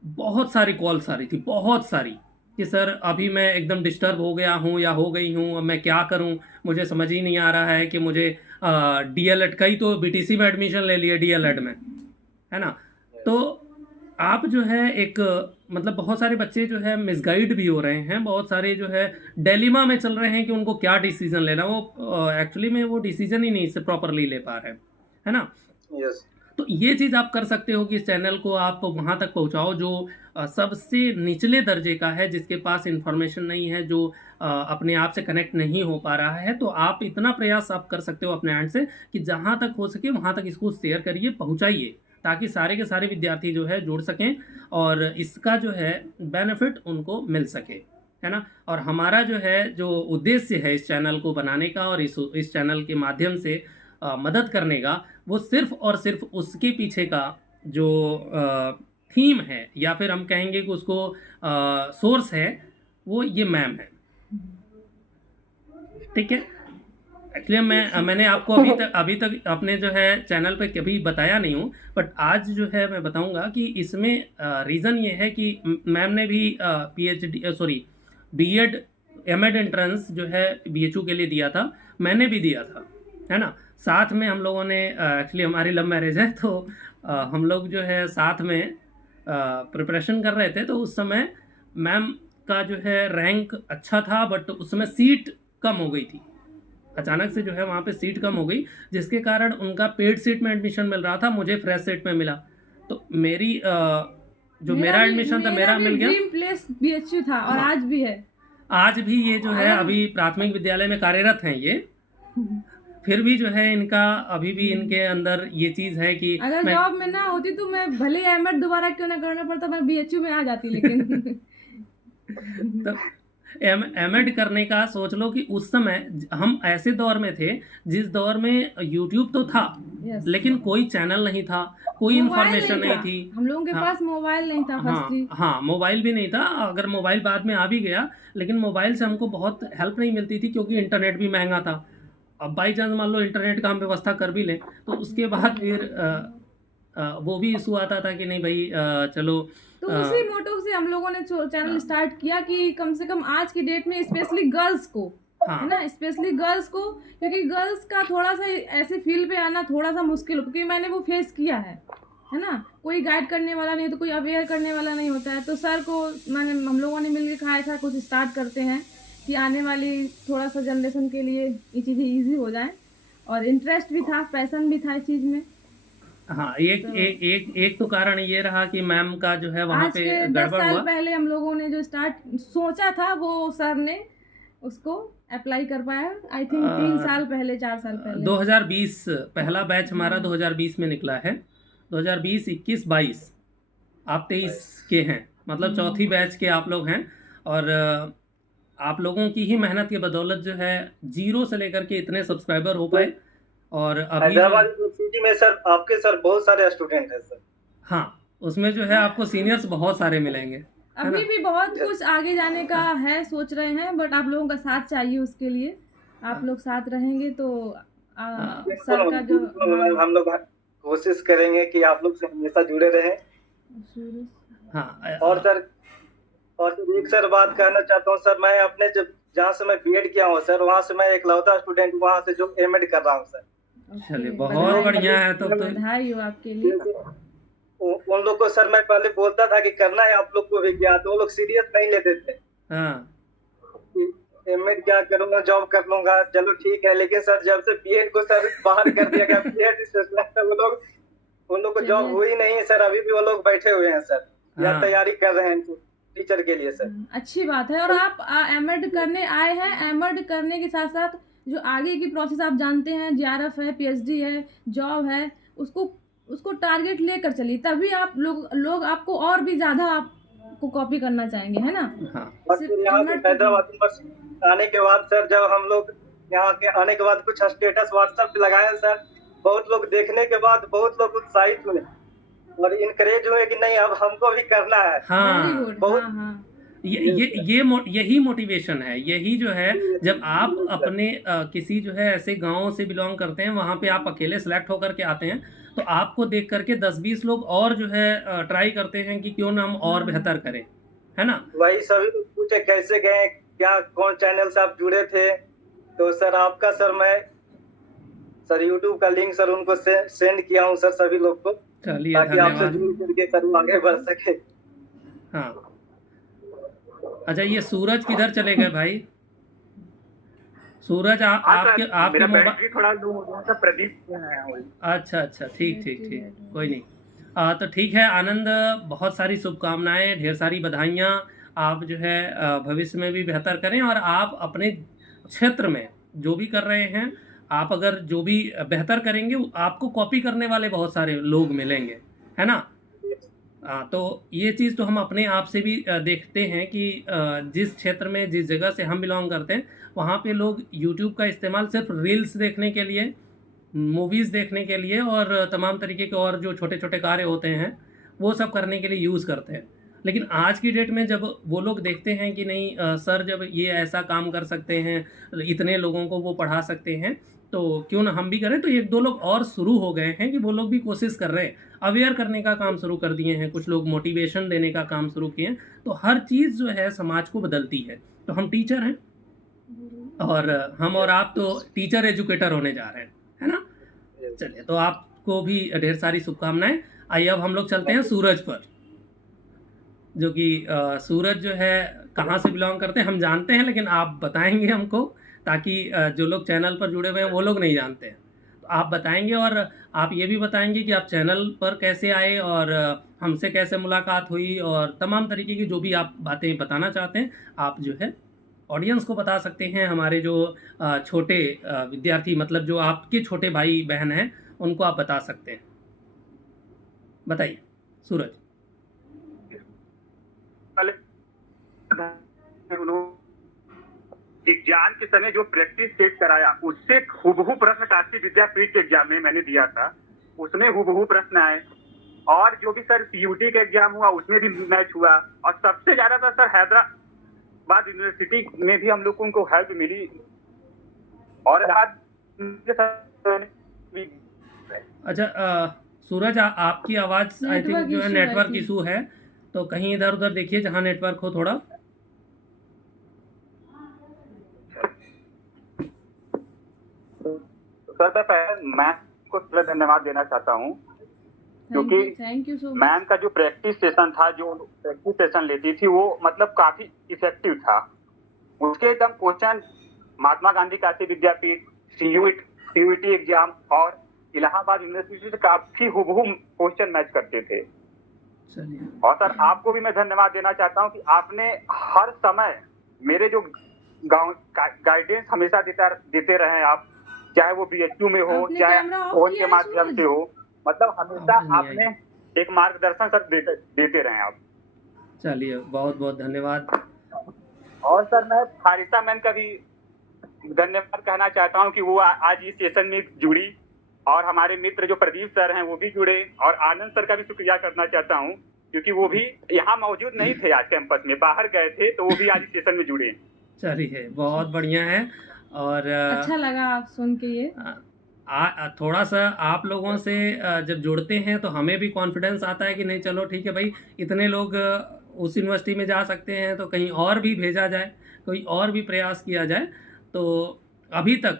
बहुत सारी कॉल्स आ रही थी, बहुत सारी, कि सर अभी मैं एकदम डिस्टर्ब हो गया हूँ या हो गई हूँ, अब मैं क्या करूँ, मुझे समझ ही नहीं आ रहा है कि मुझे डीएलएड, कई तो बीटीसी में एडमिशन ले लिए डीएलएड में, है ना। तो आप जो है एक मतलब बहुत सारे बच्चे जो है मिसगाइड भी हो रहे हैं, बहुत सारे जो है डिलेमा में चल रहे हैं कि उनको क्या डिसीजन लेना, वो एक्चुअली में वो डिसीजन ही नहीं से प्रॉपरली ले पा रहे हैं, है ना। यस तो ये चीज़ आप कर सकते हो कि इस चैनल को आप वहाँ तक पहुँचाओ जो सबसे निचले दर्जे का है, जिसके पास इन्फॉर्मेशन नहीं है, जो अपने आप से कनेक्ट नहीं हो पा रहा है। तो आप इतना प्रयास आप कर सकते हो अपने एंड से कि जहाँ तक हो सके वहाँ तक इसको शेयर करिए, पहुँचाइए, ताकि सारे के सारे विद्यार्थी जो है जुड़ सकें और इसका जो है बेनिफिट उनको मिल सके, है ना। और हमारा जो है जो उद्देश्य है इस चैनल को बनाने का और इस चैनल के माध्यम से मदद करने का, वो सिर्फ और सिर्फ उसके पीछे का जो थीम है या फिर हम कहेंगे कि उसको सोर्स है, वो ये मैम है, ठीक है। एक्चुअली मैंने आपको अभी तक अपने जो है चैनल पे कभी बताया नहीं हूँ, बट आज जो है मैं बताऊँगा कि इसमें रीज़न ये है कि मैम ने भी बीएड एमएड एंट्रेंस जो है बीएचयू के लिए दिया था, मैंने भी दिया था, है ना। साथ में हम लोगों ने एक्चुअली हमारी लव मैरिज है, तो हम लोग जो है साथ में प्रिपरेशन कर रहे थे। तो उस समय मैम का जो है रैंक अच्छा था, बट उस समय सीट कम हो गई थी, अचानक से जो है वहाँ पे सीट कम हो गई, जिसके कारण उनका पेड सीट में एडमिशन मिल रहा था, मुझे फ्रेश सीट में मिला। तो मेरी जो मेरा एडमिशन था मेरा मिल गया। ड्रीम प्लेस बीएचयू था और आज भी है। आज भी ये जो है अभी प्राथमिक विद्यालय में कार्यरत हैं ये, फिर भी जो है इनका अभी भी इनके अंदर ये चीज़ है कि अगर जॉब में ना होती तो मैं भले एमएड दोबारा क्यों ना करना पड़ता, मैं बीएचयू में आ जाती। लेकिन तो एमएड करने का सोच लो कि उस समय हम ऐसे दौर में थे जिस दौर में यूट्यूब तो था, लेकिन कोई चैनल नहीं था, कोई इन्फॉर्मेशन नहीं थी, हम लोगों के पास मोबाइल नहीं था। हाँ, मोबाइल भी नहीं था। अगर मोबाइल बाद में आ भी गया, लेकिन मोबाइल से हमको बहुत हेल्प नहीं मिलती थी, क्योंकि इंटरनेट भी महंगा था। अब बाई चांस मान लो इंटरनेट का हम व्यवस्था कर भी लें, तो उसके बाद फिर वो भी इशू आता था कि नहीं भाई चलो। तो उसी मोटिव से हम लोगों ने चैनल स्टार्ट किया कि कम से कम आज की डेट में स्पेशली गर्ल्स को, है ना, स्पेशली गर्ल्स को, क्योंकि गर्ल्स का थोड़ा सा ऐसे फील्ड पे आना थोड़ा सा मुश्किल हो, क्योंकि मैंने वो फेस किया है ना। कोई गाइड करने वाला नहीं, तो कोई अवेयर करने वाला नहीं होता है। तो सर को हम लोगों ने मिलकर कहा था कुछ स्टार्ट करते हैं कि आने वाली थोड़ा सा जनरेशन के लिए ये चीज़ें ईजी हो जाए, और इंटरेस्ट भी था, पैशन भी था इस चीज़ में। हाँ, एक तो कारण ये रहा कि मैम का जो है वहाँ पे गड़बड़ हुआ। 10 साल पहले हम लोगों ने जो सोचा था, वो सर ने उसको अप्लाई कर पाया। आई थिंक 3 साल पहले, 4 साल पहले 2020 पहला बैच हमारा 2020 में निकला है। 2020, 21, 22 आप 23 के हैं, मतलब चौथी बैच के आप लोग हैं। और आप लोगों की ही मेहनत की बदौलत जो है 0 से लेकर के इतने सब्सक्राइबर हो पाए। और अभी हैदराबाद यूनिवर्सिटी में सर आपके सर बहुत सारे स्टूडेंट हैं सर। हाँ, उसमें जो है आपको सीनियर्स बहुत सारे मिलेंगे। अभी भी बहुत कुछ आगे जाने का है, सोच रहे हैं, बट आप लोगों का साथ चाहिए उसके लिए। आप लोग साथ रहेंगे तो सर का जो हम लोग कोशिश करेंगे कि आप लोग से हमेशा जुड़े रहें। हाँ, और सर एक सर बात कहना चाहता हूँ सर, मैं अपने जहाँ से मैं बीएड किया हूँ सर, वहाँ से मैं इकलौता स्टूडेंट वहाँ से जो एमएड कर रहा हूँ सर। चलिए, बहुत बढ़िया है। तो बधाई हो आपके लिए। उन लोग को सर मैं पहले बोलता था कि करना है आप लोग को भी क्या, तो वो लोग सीरियस नहीं लेते थे। हाँ, एमएड क्या करूंगा, जॉब कर लूंगा, चलो ठीक है। लेकिन सर जब से बीएड को सर बाहर कर दिया गया, बीएड उन लोग को जॉब हुई नहीं है सर। अभी भी वो लोग बैठे हुए हैं सर, या तैयारी कर रहे हैं टीचर के लिए सर। अच्छी बात है। और आप एमएड करने आए हैं, एमएड करने के साथ साथ जो आगे की प्रोसेस आप जानते हैं, जीआरएफ है, पीएचडी है, जॉब है, उसको टारगेट लेकर चलिए, तभी आप लोग आपको और भी ज्यादा आपको कॉपी करना चाहेंगे, है ना। हैदराबाद आने के बाद सर, जब हम लोग यहाँ के आने के बाद कुछ स्टेटस व्हाट्सएप पे लगाए सर, बहुत लोग देखने के बाद बहुत लोग उत्साहित हुए और इनकरेज हुए कि नहीं अब हमको भी करना है। हाँ, बहुत यही मोटिवेशन है। यही जो है, जब आप अपने किसी जो है ऐसे गांव से बिलोंग करते हैं, वहाँ पे आप अकेले सेलेक्ट होकर के आते हैं, तो आपको देख करके 10-20 लोग और जो है ट्राई करते हैं कि क्यों ना हम और बेहतर करें, है ना। वही सभी लोग पूछ पूछे कैसे गए, क्या कौन चैनल से आप जुड़े थे। तो सर आपका सर मैं सर यूट्यूब का लिंक सर उनको सेंड किया हूँ सर सभी लोग को, चलिए ताकि आपसे धन्यवाद। जुड़ करके सर वो आगे बढ़ सके। हाँ, अच्छा ये सूरज किधर चले गए भाई? सूरज आपके आपके मोबाइल, बैटरी थोड़ा लो हो गया था, प्रदीप से आया हूँ। अच्छा अच्छा, ठीक ठीक ठीक, कोई नहीं। तो ठीक है आनंद, बहुत सारी शुभकामनाएं, ढेर सारी बधाइयाँ। आप जो है भविष्य में भी बेहतर करें, और आप अपने क्षेत्र में जो भी कर रहे हैं, आप अगर जो भी बेहतर करेंगे आपको कॉपी करने वाले बहुत सारे लोग मिलेंगे, है ना। तो ये चीज़ तो हम अपने आप से भी देखते हैं कि जिस क्षेत्र में जिस जगह से हम बिलोंग करते हैं वहाँ पे लोग यूट्यूब का इस्तेमाल सिर्फ रील्स देखने के लिए, मूवीज़ देखने के लिए और तमाम तरीके के और जो छोटे छोटे कार्य होते हैं वो सब करने के लिए यूज़ करते हैं। लेकिन आज की डेट में जब वो लोग देखते हैं कि नहीं सर जब ये ऐसा काम कर सकते हैं, इतने लोगों को वो पढ़ा सकते हैं, तो क्यों ना हम भी करें। तो एक दो लोग और शुरू हो गए हैं कि वो लोग भी कोशिश कर रहे हैं, अवेयर करने का काम शुरू कर दिए हैं, कुछ लोग मोटिवेशन देने का काम शुरू किए हैं। तो हर चीज़ जो है समाज को बदलती है। तो हम टीचर हैं, और हम और आप तो टीचर एजुकेटर होने जा रहे हैं, है ना। चलिए, तो आपको भी ढेर सारी शुभकामनाएं। आइए अब हम लोग चलते हैं सूरज पर, जो कि सूरज जो है कहाँ से बिलोंग करते हैं हम जानते हैं, लेकिन आप बताएंगे हमको, ताकि जो लोग चैनल पर जुड़े हुए हैं वो लोग नहीं जानते हैं। तो आप बताएंगे, और आप ये भी बताएंगे कि आप चैनल पर कैसे आए, और हमसे कैसे मुलाकात हुई, और तमाम तरीके की जो भी आप बातें बताना चाहते हैं आप जो है ऑडियंस को बता सकते हैं। हमारे जो छोटे विद्यार्थी, मतलब जो आपके छोटे भाई बहन हैं, उनको आप बता सकते हैं। बताइए सूरज। एग्जाम के समय जो प्रैक्टिस सेट कराया उससे हुबहू प्रश्न काशी विद्यापीठ के एग्जाम में मैंने दिया था, उसमें हुबहू प्रश्न आए। और जो भी सर सीयूटी का एग्जाम हुआ उसमें भी मैच हुआ। और सबसे ज्यादा तो सर हैदराबाद यूनिवर्सिटी में भी हम लोगों को हेल्प मिली। और आज अच्छा सूरज, आपकी आवाज़ आई थिंक जो है नेटवर्क इशू है, तो कहीं इधर उधर देखिए जहाँ नेटवर्क हो थोड़ा। सर मैं पहले मैम को धन्यवाद देना चाहता हूँ, क्योंकि मैम का जो प्रैक्टिस सेशन था, जो प्रैक्टिस सेशन लेती थी, वो मतलब काफी इफेक्टिव था। उसके एकदम क्वेश्चन महात्मा गांधी काशी विद्यापीठ, सीयूटी एग्जाम और इलाहाबाद यूनिवर्सिटी से काफी हुबहू क्वेश्चन मैच करते थे। और सर आपको भी मैं धन्यवाद देना चाहता हूँ कि आपने हर समय मेरे जो गाइडेंस हमेशा देते रहे आप, चाहे वो BHU में हो, चाहे फोन के माध्यम से हो, मतलब हमेशा आपने एक मार्गदर्शन सर देते रहे आप। चलिए, बहुत बहुत धन्यवाद। और सर मैं फारिसा मैम का भी धन्यवाद कहना चाहता हूँ कि वो आज इस सेशन में जुड़ी, और हमारे मित्र जो प्रदीप सर हैं वो भी जुड़े, और आनंद सर का भी शुक्रिया करना चाहता हूँ, क्योंकि वो भी यहाँ मौजूद नहीं थे आज कैंपस में, बाहर गए थे, तो वो भी आज इस सेशन में जुड़े। चलिए, बहुत बढ़िया है। और अच्छा लगा आप सुन के। ये थोड़ा सा आप लोगों से जब जुड़ते हैं तो हमें भी कॉन्फिडेंस आता है कि नहीं चलो ठीक है भाई, इतने लोग उस यूनिवर्सिटी में जा सकते हैं, तो कहीं और भी भेजा जाए, कोई और भी प्रयास किया जाए। तो अभी तक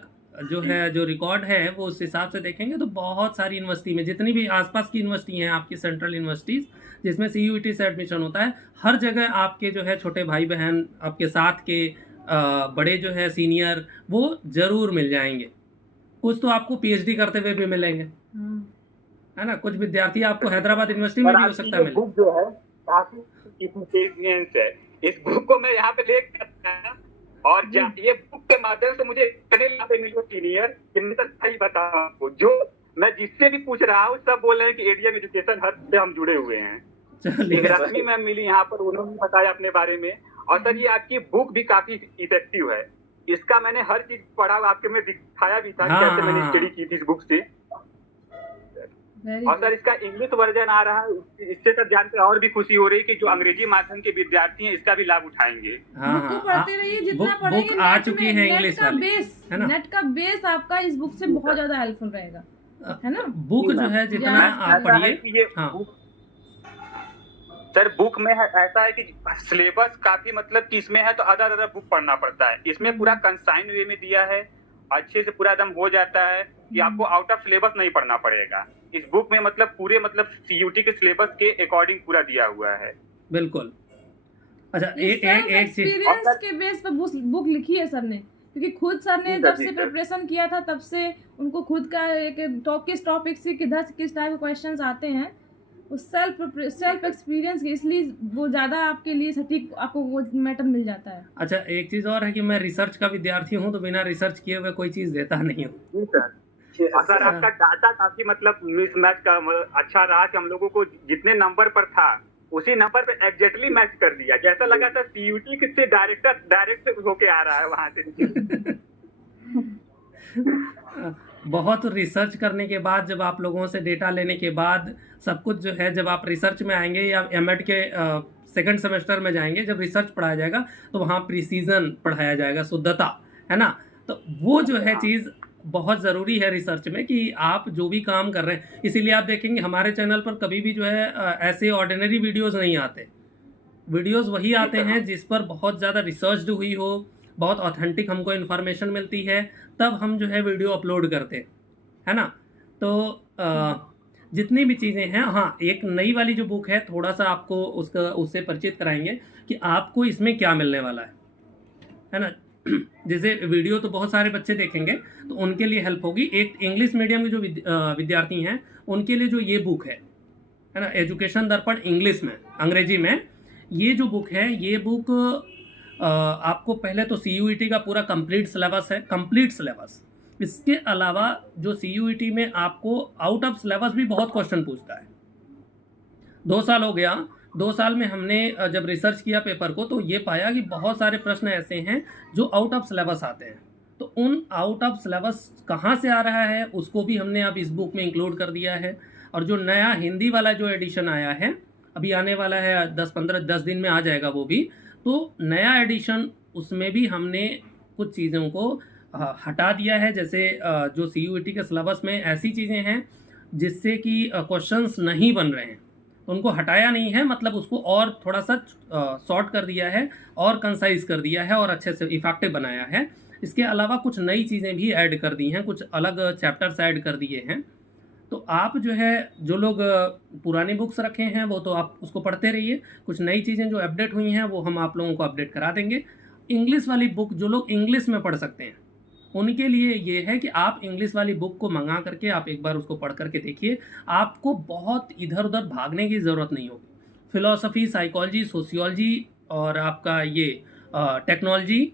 जो है जो रिकॉर्ड है वो उस हिसाब से देखेंगे तो बहुत सारी यूनिवर्सिटी में, जितनी भी आसपास की यूनिवर्सिटी हैं आपकी सेंट्रल यूनिवर्सिटीज़ जिसमें CUET से एडमिशन होता है, हर जगह आपके जो है छोटे भाई बहन, आपके साथ के बड़े जो है सीनियर, वो ज़रूर मिल जाएंगे। कुछ तो आपको PhD करते हुए भी मिलेंगे, है ना। कुछ विद्यार्थी आपको हैदराबाद यूनिवर्सिटी में भी हो सकता है बुक जो है काफी एक्सपीरियंस है, इस बुक को मैं यहाँ पे लेकर, और ये बुक के माध्यम से मुझे इतने लाभ मिले सीनियर कि मैं सही बताऊं आपको, जो मैं जिससे भी पूछ रहा हूँ सब बोल रहे हैं कि एडीएम एजुकेशन हर से हम जुड़े हुए हैं। रश्मि मैम मिली यहाँ पर, उन्होंने बताया अपने बारे में। और सर ये आपकी बुक भी काफी इफेक्टिव है, इसका मैंने हर चीज पढ़ा, आपके में दिखाया भी था कैसे मैंने स्टडी की थी इस बुक से। और सर इसका इंग्लिश वर्जन आ रहा है, इससे सर जानकर और भी खुशी हो रही कि जो अंग्रेजी माध्यम के विद्यार्थी हैं इसका भी लाभ उठाएंगे। बुक को पढ़ते रहिए, जितना पढ़ेंगे बुक आ चुकी है इंग्लिश वाली, है ना। नेट का बेस आपका इस बुक से बहुत ज्यादा हेल्पफुल रहेगा, है ना। बुक जो है जितना आप पढ़िए, हाँ सर बुक में ऐसा है कि सिलेबस काफी मतलब कि इसमें है तो अदर अदर बुक पढ़ना पड़ता है, इसमें पूरा कंसाइन वे में दिया है, अच्छे से पूरा एकदम हो जाता है कि आपको आउट ऑफ सिलेबस नहीं पढ़ना पड़ेगा। इस बुक में मतलब पूरे मतलब सीयूटी के सिलेबस के अकॉर्डिंग पूरा दिया हुआ है। बिल्कुल। अच्छा एक चीज एक्सपीरियंस के बेस पर बुक लिखी है सर ने, क्योंकि खुद सर ने जब से प्रिपरेशन किया था तब से उनको खुद का एक किस टॉपिक से किधर से किस टाइप के क्वेश्चंस आते हैं, उस सेल्फ एक्सपीरियंस के, इसलिए वो ज़्यादा आपके लिए सटीक आपको वो मैटर मिल जाता है। अच्छा एक चीज़ और है कि मैं रिसर्च का विद्यार्थी हूँ, तो बिना रिसर्च किए हुए कोई चीज़ देता नहीं हूँ। सर आपका डाटा काफी मतलब मिसमैच का अच्छा रहा कि हम लोगों को जितने नंबर पर था उसी नंबर पे एग्जैक्टली मैच कर दिया, जैसा लगा था सीयूटी किससे डायरेक्ट होके आ रहा है वहां से। बहुत रिसर्च करने के बाद, जब आप लोगों से डेटा लेने के बाद सब कुछ जो है, जब आप रिसर्च में आएंगे या एमएड के सेकंड सेमेस्टर में जाएंगे, जब रिसर्च पढ़ाया जाएगा तो वहाँ प्रिसीजन पढ़ाया जाएगा, शुद्धता, है ना। तो वो जो है चीज़ बहुत ज़रूरी है रिसर्च में, कि आप जो भी काम कर रहे हैं, इसीलिए आप देखेंगे हमारे चैनल पर कभी भी जो है ऐसे ऑर्डिनरी वीडियोज़ नहीं आते। वीडियोज़ वही आते हैं जिस पर बहुत ज़्यादा रिसर्च हुई हो, बहुत ऑथेंटिक हमको इन्फॉर्मेशन मिलती है, तब हम जो है वीडियो अपलोड करते हैं, है ना। तो जितनी भी चीज़ें हैं, हाँ एक नई वाली जो बुक है थोड़ा सा आपको उससे परिचित कराएंगे कि आपको इसमें क्या मिलने वाला है ना। जैसे वीडियो तो बहुत सारे बच्चे देखेंगे तो उनके लिए हेल्प होगी। एक इंग्लिश मीडियम के जो विद्यार्थी हैं उनके लिए जो ये बुक है ना, एजुकेशन दर्पण इंग्लिश में, अंग्रेजी में, ये जो बुक है, ये बुक आपको पहले तो CUET का पूरा कंप्लीट सिलेबस है, कंप्लीट सिलेबस। इसके अलावा जो CUET में आपको आउट ऑफ सिलेबस भी बहुत क्वेश्चन पूछता है। 2 साल हो गया, 2 साल में हमने जब रिसर्च किया पेपर को, तो ये पाया कि बहुत सारे प्रश्न ऐसे हैं जो आउट ऑफ सिलेबस आते हैं। तो उन आउट ऑफ सिलेबस कहाँ से आ रहा है उसको भी हमने अब इस बुक में इंक्लूड कर दिया है। और जो नया हिंदी वाला जो एडिशन आया है, अभी आने वाला है 10 दिन में आ जाएगा वो भी, तो नया एडिशन उसमें भी हमने कुछ चीज़ों को हटा दिया है। जैसे जो CUET के सिलेबस में ऐसी चीज़ें हैं जिससे कि क्वेश्चंस नहीं बन रहे हैं, उनको हटाया नहीं है, मतलब उसको और थोड़ा सा शॉर्ट कर दिया है और कंसाइज कर दिया है और अच्छे से इफेक्टिव बनाया है। इसके अलावा कुछ नई चीज़ें भी ऐड कर दी हैं, कुछ अलग चैप्टर्स ऐड कर दिए हैं। तो आप जो है, जो लोग पुरानी बुक्स रखे हैं वो तो आप उसको पढ़ते रहिए, कुछ नई चीज़ें जो अपडेट हुई हैं वो हम आप लोगों को अपडेट करा देंगे। इंग्लिश वाली बुक जो लोग इंग्लिश में पढ़ सकते हैं उनके लिए ये है कि आप इंग्लिश वाली बुक को मंगा करके आप एक बार उसको पढ़ करके देखिए, आपको बहुत इधर उधर भागने की ज़रूरत नहीं होगी। फिलॉसफी, साइकोलॉजी, सोशियोलॉजी और आपका ये टेक्नोलॉजी,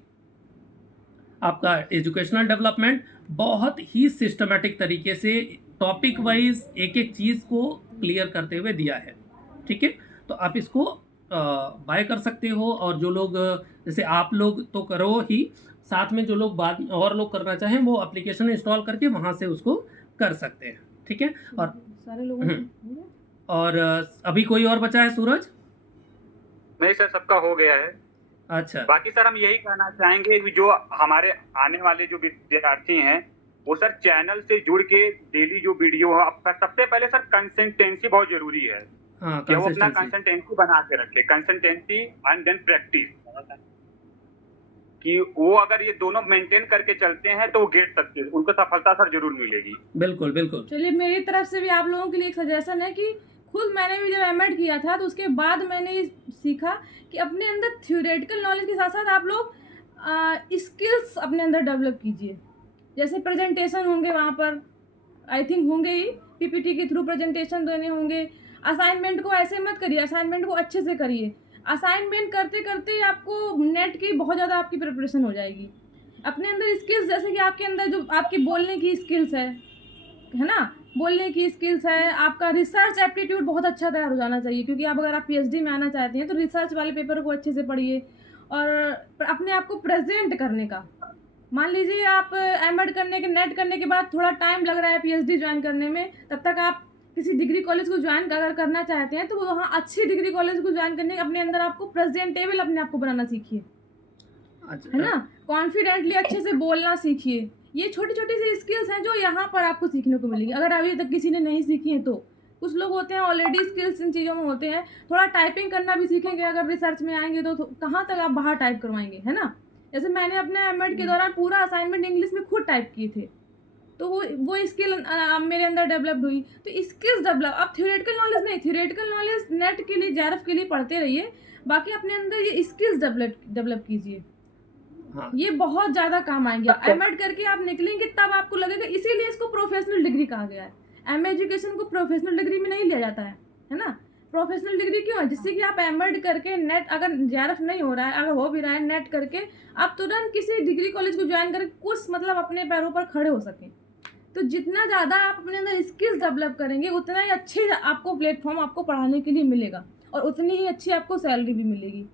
आपका एजुकेशनल डेवलपमेंट, बहुत ही सिस्टमेटिक तरीके से टॉपिक वाइज एक एक चीज़ को क्लियर करते हुए दिया है। ठीक है, तो आप इसको बाय कर सकते हो। और जो लोग, जैसे आप लोग तो करो ही, साथ में जो लोग बाद में और लोग करना चाहें वो एप्लीकेशन इंस्टॉल करके वहाँ से उसको कर सकते हैं। ठीक है, और सारे लोगों और अभी कोई और बचा है सूरज? नहीं सर, सबका हो गया है। अच्छा, बाकी सर हम यही कहना चाहेंगे कि जो हमारे आने वाले जो विद्यार्थी हैं वो सर चैनल से जुड़ के डेली जो वीडियो है आपका, सबसे पहले सर कंसिस्टेंसी बहुत जरूरी है। हाँ, कि वो अपना कंसिस्टेंसी बना के रखे, कंसिस्टेंसी एंड देन प्रैक्टिस, कि वो अगर ये दोनों मेंटेन करके चलते हैं तो वो गेट तक उनको सफलता सर जरूर मिलेगी। बिल्कुल बिल्कुल। चलिए, मेरी तरफ से भी आप लोगों के लिए एक सजेशन है कि खुद मैंने भी जब एमएड किया था तो उसके बाद मैंने ये सीखा कि अपने अंदर थ्योरेटिकल नॉलेज के साथ साथ आप लोग स्किल्स अपने अंदर डेवलप कीजिए। जैसे प्रेजेंटेशन होंगे, वहाँ पर आई थिंक होंगे ही, PPT के थ्रू प्रेजेंटेशन देने होंगे। असाइनमेंट को ऐसे मत करिए, असाइनमेंट को अच्छे से करिए। असाइनमेंट करते करते आपको नेट की बहुत ज़्यादा आपकी प्रिपरेशन हो जाएगी। अपने अंदर स्किल्स, जैसे कि आपके अंदर जो आपकी बोलने की स्किल्स है ना, बोलने की स्किल्स है, आपका रिसर्च एप्टीट्यूड बहुत अच्छा तैयार हो जाना चाहिए। क्योंकि आप अगर आप PhD में आना चाहते हैं तो रिसर्च वाले पेपर को अच्छे से पढ़िए। और अपने आप को प्रेजेंट करने का, मान लीजिए आप एमएड करने के, नेट करने के बाद थोड़ा टाइम लग रहा है PhD ज्वाइन करने में, तब तक आप किसी डिग्री कॉलेज को ज्वाइन अगर करना चाहते हैं तो वहाँ अच्छी डिग्री कॉलेज को ज्वाइन करने के अपने अंदर आपको प्रेजेंटेबल अपने आप को बनाना सीखिए, है ना। कॉन्फिडेंटली अच्छे से बोलना सीखिए। ये छोटी छोटी सी स्किल्स हैं जो यहाँ पर आपको सीखने को मिलेगी। अगर अभी तक किसी ने नहीं सीखी है तो कुछ लोग होते हैं ऑलरेडी स्किल्स इन चीज़ों में होते हैं, थोड़ा टाइपिंग करना भी सीखेंगे, अगर रिसर्च में आएंगे तो कहाँ तक आप बाहर टाइप करवाएंगे, है ना। जैसे मैंने अपने एमएड के दौरान पूरा असाइनमेंट इंग्लिश में खुद टाइप किए थे, तो वो स्किल मेरे अंदर डेवलप हुई। तो स्किल्स डेवलप, अब थ्योरेटिकल नॉलेज नहीं, थ्योरेटिकल नॉलेज नेट के लिए जेआरएफ के लिए पढ़ते रहिए, बाकी अपने अंदर ये स्किल्स डेवलप कीजिए। हाँ। ये बहुत ज़्यादा काम आएंगे। एमएड करके आप निकलेंगे तब आपको लगेगा, इसीलिए इसको प्रोफेशनल डिग्री कहा गया है। एम एजुकेशन को प्रोफेशनल डिग्री में नहीं लिया जाता है ना। प्रोफेशनल डिग्री क्यों है? जिससे कि आप एमएड करके नेट, अगर जेआरएफ नहीं हो रहा है, अगर हो भी रहा है, नेट करके आप तुरंत किसी डिग्री कॉलेज को ज्वाइन करके कुछ मतलब अपने पैरों पर खड़े हो सकें। तो जितना ज़्यादा आप अपने अंदर स्किल्स डेवलप करेंगे, उतना ही अच्छे आपको प्लेटफॉर्म आपको पढ़ाने के लिए मिलेगा, और उतनी ही अच्छी आपको सैलरी भी मिलेगी।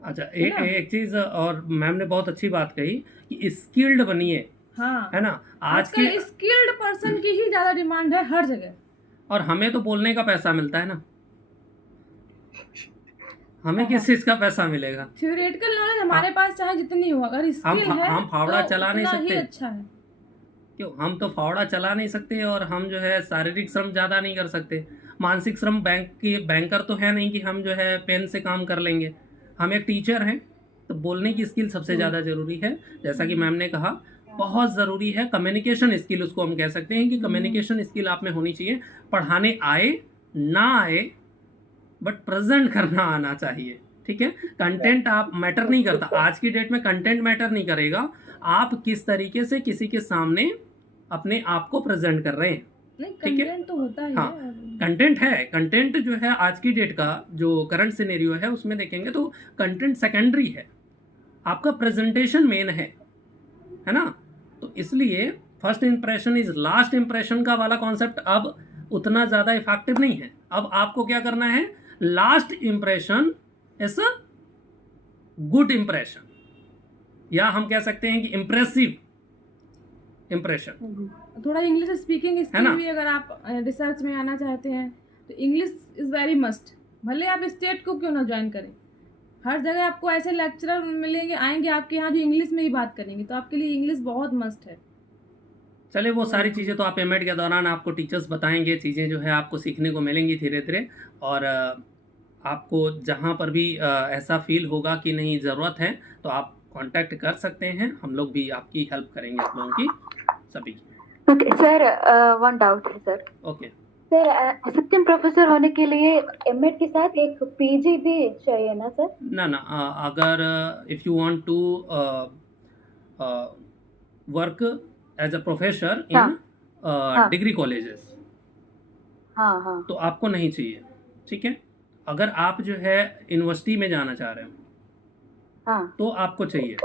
अच्छा, एक चीज़ और मैम ने बहुत अच्छी बात कही कि स्किल्ड बनिए। हाँ, है ना। आजकल स्किल्ड पर्सन की ही ज़्यादा डिमांड है हर जगह। और हमें तो बोलने का पैसा मिलता है ना, हमें किस चीज़ का पैसा मिलेगा? थ्योरेटिकल नॉलेज हमारे पास चाहे जितनी हो, अगर स्किल है हम फावड़ा तो चला नहीं उतना ही सकते। अच्छा है। क्यों? हम तो फावड़ा चला नहीं सकते, और हम जो है शारीरिक श्रम ज़्यादा नहीं कर सकते। मानसिक श्रम बैंकर तो है नहीं कि हम जो है पेन से काम कर लेंगे। हम एक टीचर हैं, तो बोलने की स्किल सबसे ज़्यादा ज़रूरी है। जैसा कि मैम ने कहा, बहुत ज़रूरी है कम्युनिकेशन स्किल, उसको हम कह सकते हैं कि कम्युनिकेशन स्किल आप में होनी चाहिए। पढ़ाने आए ना आए, बट प्रेजेंट करना आना चाहिए। ठीक है, कंटेंट आप मैटर नहीं करता। आज की डेट में कंटेंट मैटर नहीं करेगा, आप किस तरीके से किसी के सामने अपने आप को प्रेजेंट कर रहे हैं। नहीं, ठीक है? कंटेंट तो होता ही हाँ, है। कंटेंट है। कंटेंट जो है आज की डेट का जो करंट सिनेरियो है उसमें देखेंगे तो कंटेंट सेकेंडरी है, आपका प्रेजेंटेशन मेन है ना। तो इसलिए first impression is last impression का वाला कॉन्सेप्ट अब उतना ज़्यादा इफेक्टिव नहीं है। अब आपको क्या करना है, last impression is a good impression, या हम कह सकते हैं कि इम्प्रेसिव इंप्रेशन। थोड़ा इंग्लिश स्पीकिंग है स्किल ना? भी अगर आप रिसर्च में आना चाहते हैं तो इंग्लिश इज़ वेरी मस्ट। भले आप स्टेट को क्यों ना ज्वाइन करें, हर जगह आपको ऐसे लेक्चरर मिलेंगे, आएंगे आपके यहाँ जो इंग्लिश में ही बात करेंगे, तो आपके लिए इंग्लिश बहुत मस्ट है। चले, वो सारी चीज़ें तो आप एमएड के दौरान आपको टीचर्स बताएंगे, चीज़ें जो है आपको सीखने को मिलेंगी धीरे धीरे। और आपको जहाँ पर भी ऐसा फील होगा कि नहीं ज़रूरत है, तो आप कांटेक्ट कर सकते हैं, हम लोग भी आपकी हेल्प करेंगे, आप लोगों की सभी की। ओके सर, वन डाउट है sir. Okay sir, assistant professor होने के लिए एमएड के साथ एक पीजी भी चाहिए ना सर? ना, अगर if you want to work as a professor in degree colleges, हाँ, तो आपको नहीं चाहिए। ठीक है, अगर आप जो है यूनिवर्सिटी में जाना चाह रहे हो, हाँ, तो आपको चाहिए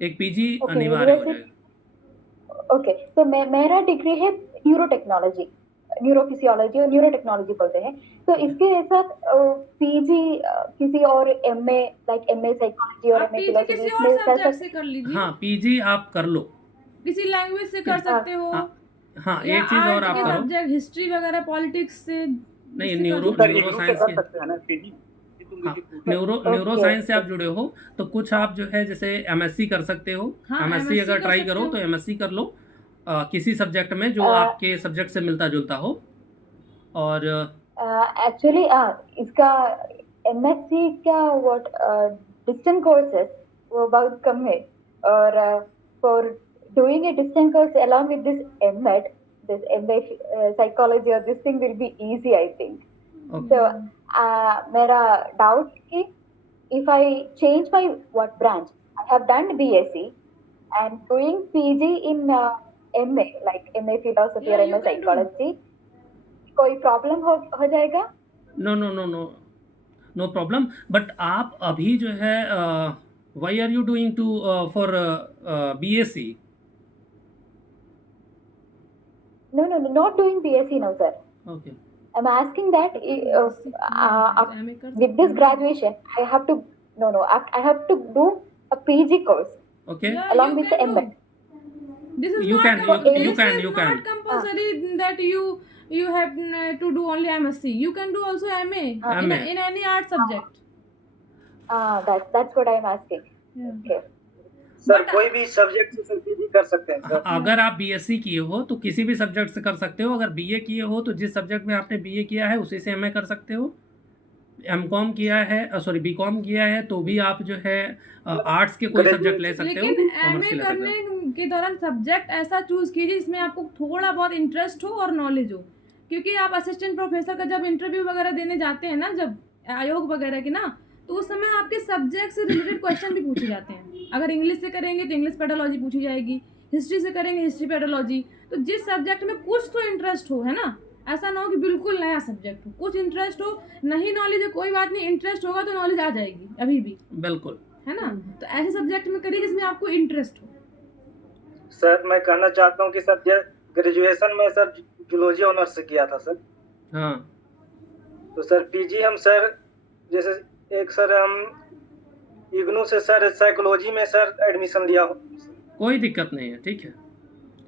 एक पीजी Okay, अनिवार्य हो university- जाएगा। ओके। तो मेरा डिग्री है न्यूरोटेक्नोलॉजी, न्यूरोफिजियोलॉजी और न्यूरोटेक्नोलॉजी बोलते हैं। तो इसके साथ पीजी किसी और एमए लाइक एमए साइकोलॉजी और आप एमए पीजी फिलोसफी किसी इसमें और कर सब्जेक्ट सकते? से कर लीजिए, हाँ, पीजी आप कर लो। किसी लैंग्वेज से कर सकते हो, हाँ, या एक चीज़ और आर्ट आप के करो। सब्जेक्ट, हिस्ट्री वगैरह, पॉलिटिक्स से। नहीं, इससे न्यूरो कर सकते सर न्यूरो इग्नू से साइंस कर के, सकते हैं ना पीजी? हाँ, न्यूरो Okay. साइंस से आप जुड़े हो तो कुछ आप जो है जैसे एमएससी कर सकते हो। हाँ, एमएससी MSc अगर कर ट्राई सकते करो हो। तो एमएससी कर लो किसी सब्जेक्ट में जो आपके सब्जेक्ट से मिलता जुलता हो। और एक्चुअली इसका एमएससी का व्हाट डिस्टेंट कोर्सेस वो बहुत कम है, और for doing a distant course along with this MEd, this MA psychology और this thing will be easy I think. Okay, So मेरा डाउट कि if I change my what branch, I have done BSc and doing PG in MA like MA philosophy Yeah, or you MA can do. psychology, कोई problem हो जाएगा? No problem. But आप अभी जो है why are you doing to for BSc? No, not doing BSc now, sir. Okay, I'm asking that MA कर with this graduation, I have to I have to do a PG course okay, Yeah, along you with the can MA. do. This is You not can- com- you this can- is you not can. compulsory that you have to do only MSc. You can do also MA MA. in any art subject. That's what I'm asking. Yeah. Okay. Sir But- कोई भी subject से sir PG कर सकते हैं sir? अगर आप BSc किए हो तो किसी भी सब्जेक्ट से कर सकते हो, अगर बीए किए हो तो जिस सब्जेक्ट में आपने बीए किया है उसी से एमए कर सकते हो, एमकॉम किया है सॉरी बीकॉम किया है तो भी आप जो है आर्ट्स के कोई सब्जेक्ट ले सकते हो, लेकिन कॉमर्स एमए के ले सकते हो। करने के दौरान सब्जेक्ट ऐसा चूज कीजिए जिसमें आपको थोड़ा बहुत इंटरेस्ट हो और नॉलेज हो, क्योंकि आप असिस्टेंट प्रोफेसर का जब इंटरव्यू वगैरह देने जाते हैं ना, जब आयोग वगैरह के ना, तो उस समय आपके सब्जेक्ट से रिलेटेड क्वेश्चन भी पूछे जाते हैं। अगर इंग्लिश से करेंगे तो इंग्लिश पेडोलॉजी पूछी जाएगी, हिस्ट्री से करेंगे हिस्ट्री पेडोलॉजी। तो जिस सब्जेक्ट में कुछ तो इंटरेस्ट हो, है ना, ऐसा ना हो कि बिल्कुल नया सब्जेक्ट हो, कुछ इंटरेस्ट हो, नहीं नॉलेज है कोई बात नहीं, इंटरेस्ट होगा तो नॉलेज आ जाएगी अभी भी, बिल्कुल, है ना। तो ऐसे सब्जेक्ट में करिए जिसमें आपको इंटरेस्ट हो। सर मैं कहना चाहता हूँ कि सर ग्रेजुएशन में सर जूलॉजी ऑनर्स से किया था सर। हाँ तो सर पीजी हम सर जैसे एक सर हम इग्नू से सर साइकोलॉजी में सर एडमिशन लिया हूँ। कोई दिक्कत नहीं है, ठीक है,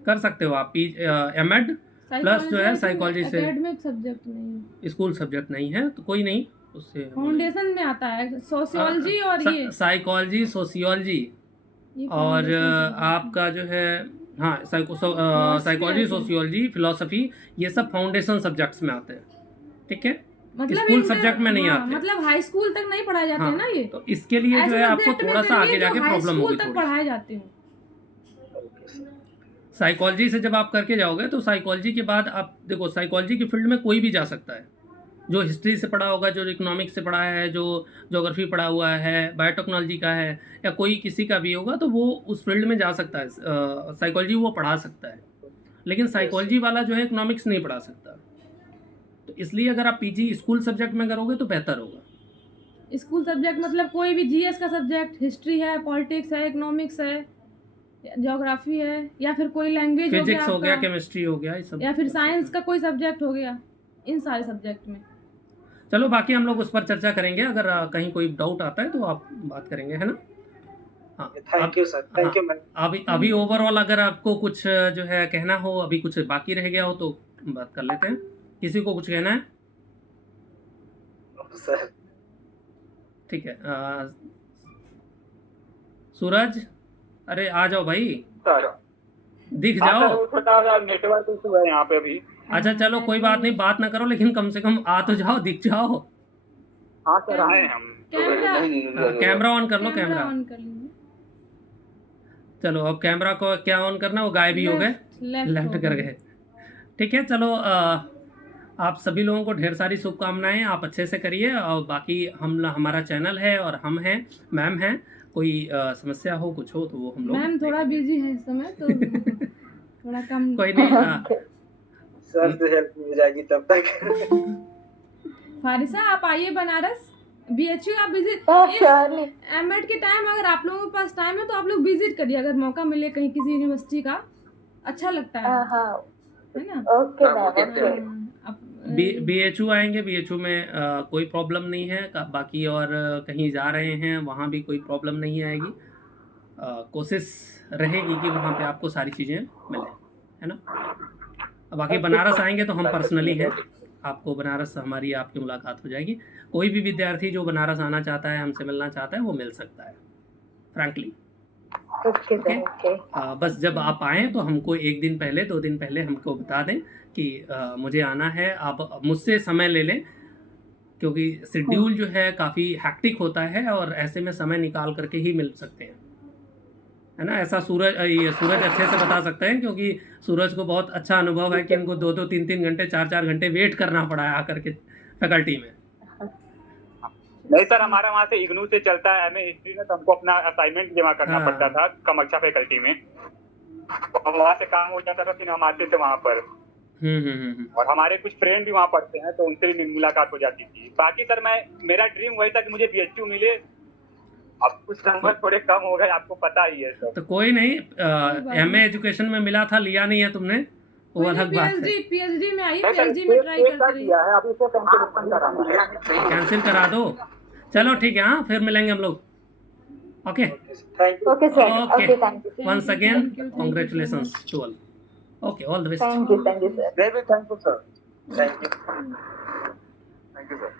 कर सकते हो आप एमएड प्लस जो है साइकोलॉजी से, एकेडमिक सब्जेक्ट नहीं है, स्कूल सब्जेक्ट नहीं है तो कोई नहीं, उससे फाउंडेशन में आता है सोशियोलॉजी और ये साइकोलॉजी, सोशियोलॉजी ये और foundation आपका जो है हाँ साइकोलॉजी, सोशियोलॉजी, फिलोसफी, ये सब फाउंडेशन सब्जेक्ट्स में आते हैं, ठीक है, मतलब स्कूल इनमें- सब्जेक्ट में नहीं हाँ, आते। मतलब हाई स्कूल तक नहीं पढ़ाए जाते हाँ, हैं ना ये, तो इसके लिए जो ऐसे है आपको subject में थोड़ा सा आगे करिए जो जाके हाई प्रॉब्लम स्कूल होगी तक थोड़ी। पढ़ाए जाते हैं। साइकोलॉजी से जब आप करके जाओगे तो साइकोलॉजी के बाद आप देखो, साइकोलॉजी की फील्ड में कोई भी जा सकता है, जो हिस्ट्री से पढ़ा होगा, जो इकोनॉमिक्स से पढ़ा है, जो ज्योग्राफी पढ़ा हुआ है, बायोटेक्नोलॉजी का है, या कोई किसी का भी होगा तो वो उस फील्ड में जा सकता है, साइकोलॉजी वो पढ़ा सकता है, लेकिन साइकोलॉजी वाला जो है इकोनॉमिक्स नहीं पढ़ा सकता। तो इसलिए अगर आप पीजी स्कूल सब्जेक्ट में करोगे तो बेहतर होगा। स्कूल सब्जेक्ट मतलब कोई भी जीएस का सब्जेक्ट, हिस्ट्री है, पॉलिटिक्स है, इकोनॉमिक्स है, ज्योग्राफी है, या फिर कोई लैंग्वेज फिजिक्स हो गया, आपका, केमिस्ट्री हो गया, ये सब या फिर कर साइंस सकते का कोई सब्जेक्ट हो गया, इन सारे सब्जेक्ट में। हैं। चलो बाकी हम लोग उस पर चर्चा करेंगे, अगर कहीं कोई डाउट आता है तो आप बात करेंगे, है ना। हाँ thank you sir, thank you ma'am. अभी ओवरऑल अगर आपको कुछ जो है कहना हो, अभी कुछ बाकी रह गया हो तो बात कर लेते हैं। किसी को कुछ कहना है? सर ठीक है, सूरज, अरे आ जाओ भाई, सर दिख हाँ जाओ। सर, वो थोड़ा नेटवर्क इशू है यहाँ पे अभी। अच्छा चलो कोई बात नहीं, बात ना करो, लेकिन कम से कम आ तो जाओ, दिख जाओ। हाँ सर आए हैं हम। कैमरा ऑन कर लो, कैमरा ऑन कर लीजिए। चलो अब कैमरा को क्या ऑन करना, वो गायब ही हो गए, लेफ्ट कर गए। ठीक है, चलो आप सभी लोगों को ढेर सारी शुभकामनाएं, आप अच्छे से करिए, और बाकी हमारा चैनल है और हम हैं, मैम हैं, कोई समस्या हो कुछ हो तो वो हम लोग मैम थोड़ा बिजी है इस समय तो थोड़ा कम। कोई नहीं, सर से हेल्प मिल जाएगी तब तक। फारिसा आप आइए बनारस, बीएचयू आप विजिट, एमएड के टाइम अगर आप लोगों के पास टाइम है तो आप लोग विजिट करिए, अगर मौका मिले कहीं किसी यूनिवर्सिटी का, अच्छा लगता है ना। ओके मैम, BHU आएंगे, BHU में कोई प्रॉब्लम नहीं है, बाकी और कहीं जा रहे हैं वहाँ भी कोई प्रॉब्लम नहीं आएगी, कोशिश रहेगी कि वहाँ पे आपको सारी चीज़ें मिलें, है ना। बाकी बनारस आएंगे तो हम पर्सनली हैं, आपको बनारस हमारी आपकी मुलाकात हो जाएगी। कोई भी विद्यार्थी जो बनारस आना चाहता है, हमसे मिलना चाहता है, वो मिल सकता है फ्रैंकली। ओके। बस जब आप आएँ तो हमको 1 दिन पहले 2 दिन पहले हमको बता दें कि मुझे आना है, आप मुझसे समय ले लें, क्योंकि शेड्यूल जो है काफ़ी हैक्टिक होता है और ऐसे में समय निकाल करके ही मिल सकते हैं, है ना। ऐसा सूरज अच्छे से बता सकते हैं, क्योंकि सूरज को बहुत अच्छा अनुभव है कि इनको 2-2, 3-3 घंटे, 4-4 घंटे वेट करना पड़ा है आकर के फैकल्टी में। नहीं सर, हमारा वहाँ से इग्नू से चलता है एमए हिस्ट्री में, तो हमको अपना असाइनमेंट जमा करना हाँ। पड़ता था कामाख्या फैकल्टी में, और वहाँ से काम हो जाता था, फिर हम आते थे वहाँ पर। और हमारे कुछ फ्रेंड भी वहाँ पढ़ते हैं तो उनसे भी मुलाकात हो जाती थी। बाकी सर मेरा ड्रीम वही था कि मुझे बीएचयू मिले, अब कुछ नंबर थोड़े कम हो गए, आपको पता ही है सर। तो कोई नहीं, एमए एजुकेशन में मिला था, लिया नहीं है तुमने, वो अलग बात है। पीएचडी में आइए, पीएचडी में ट्राई करते रहिए। अब इसको कैंसिल कराना है। कैंसिल करा दो, चलो ठीक है, हाँ फिर मिलेंगे हम लोग। Okay thank you. Okay sir, okay, okay, thank you, once again Thank you, congratulations to all. Okay, all the best. Thank you sir. Thank you sir. Thank you. Thank you sir.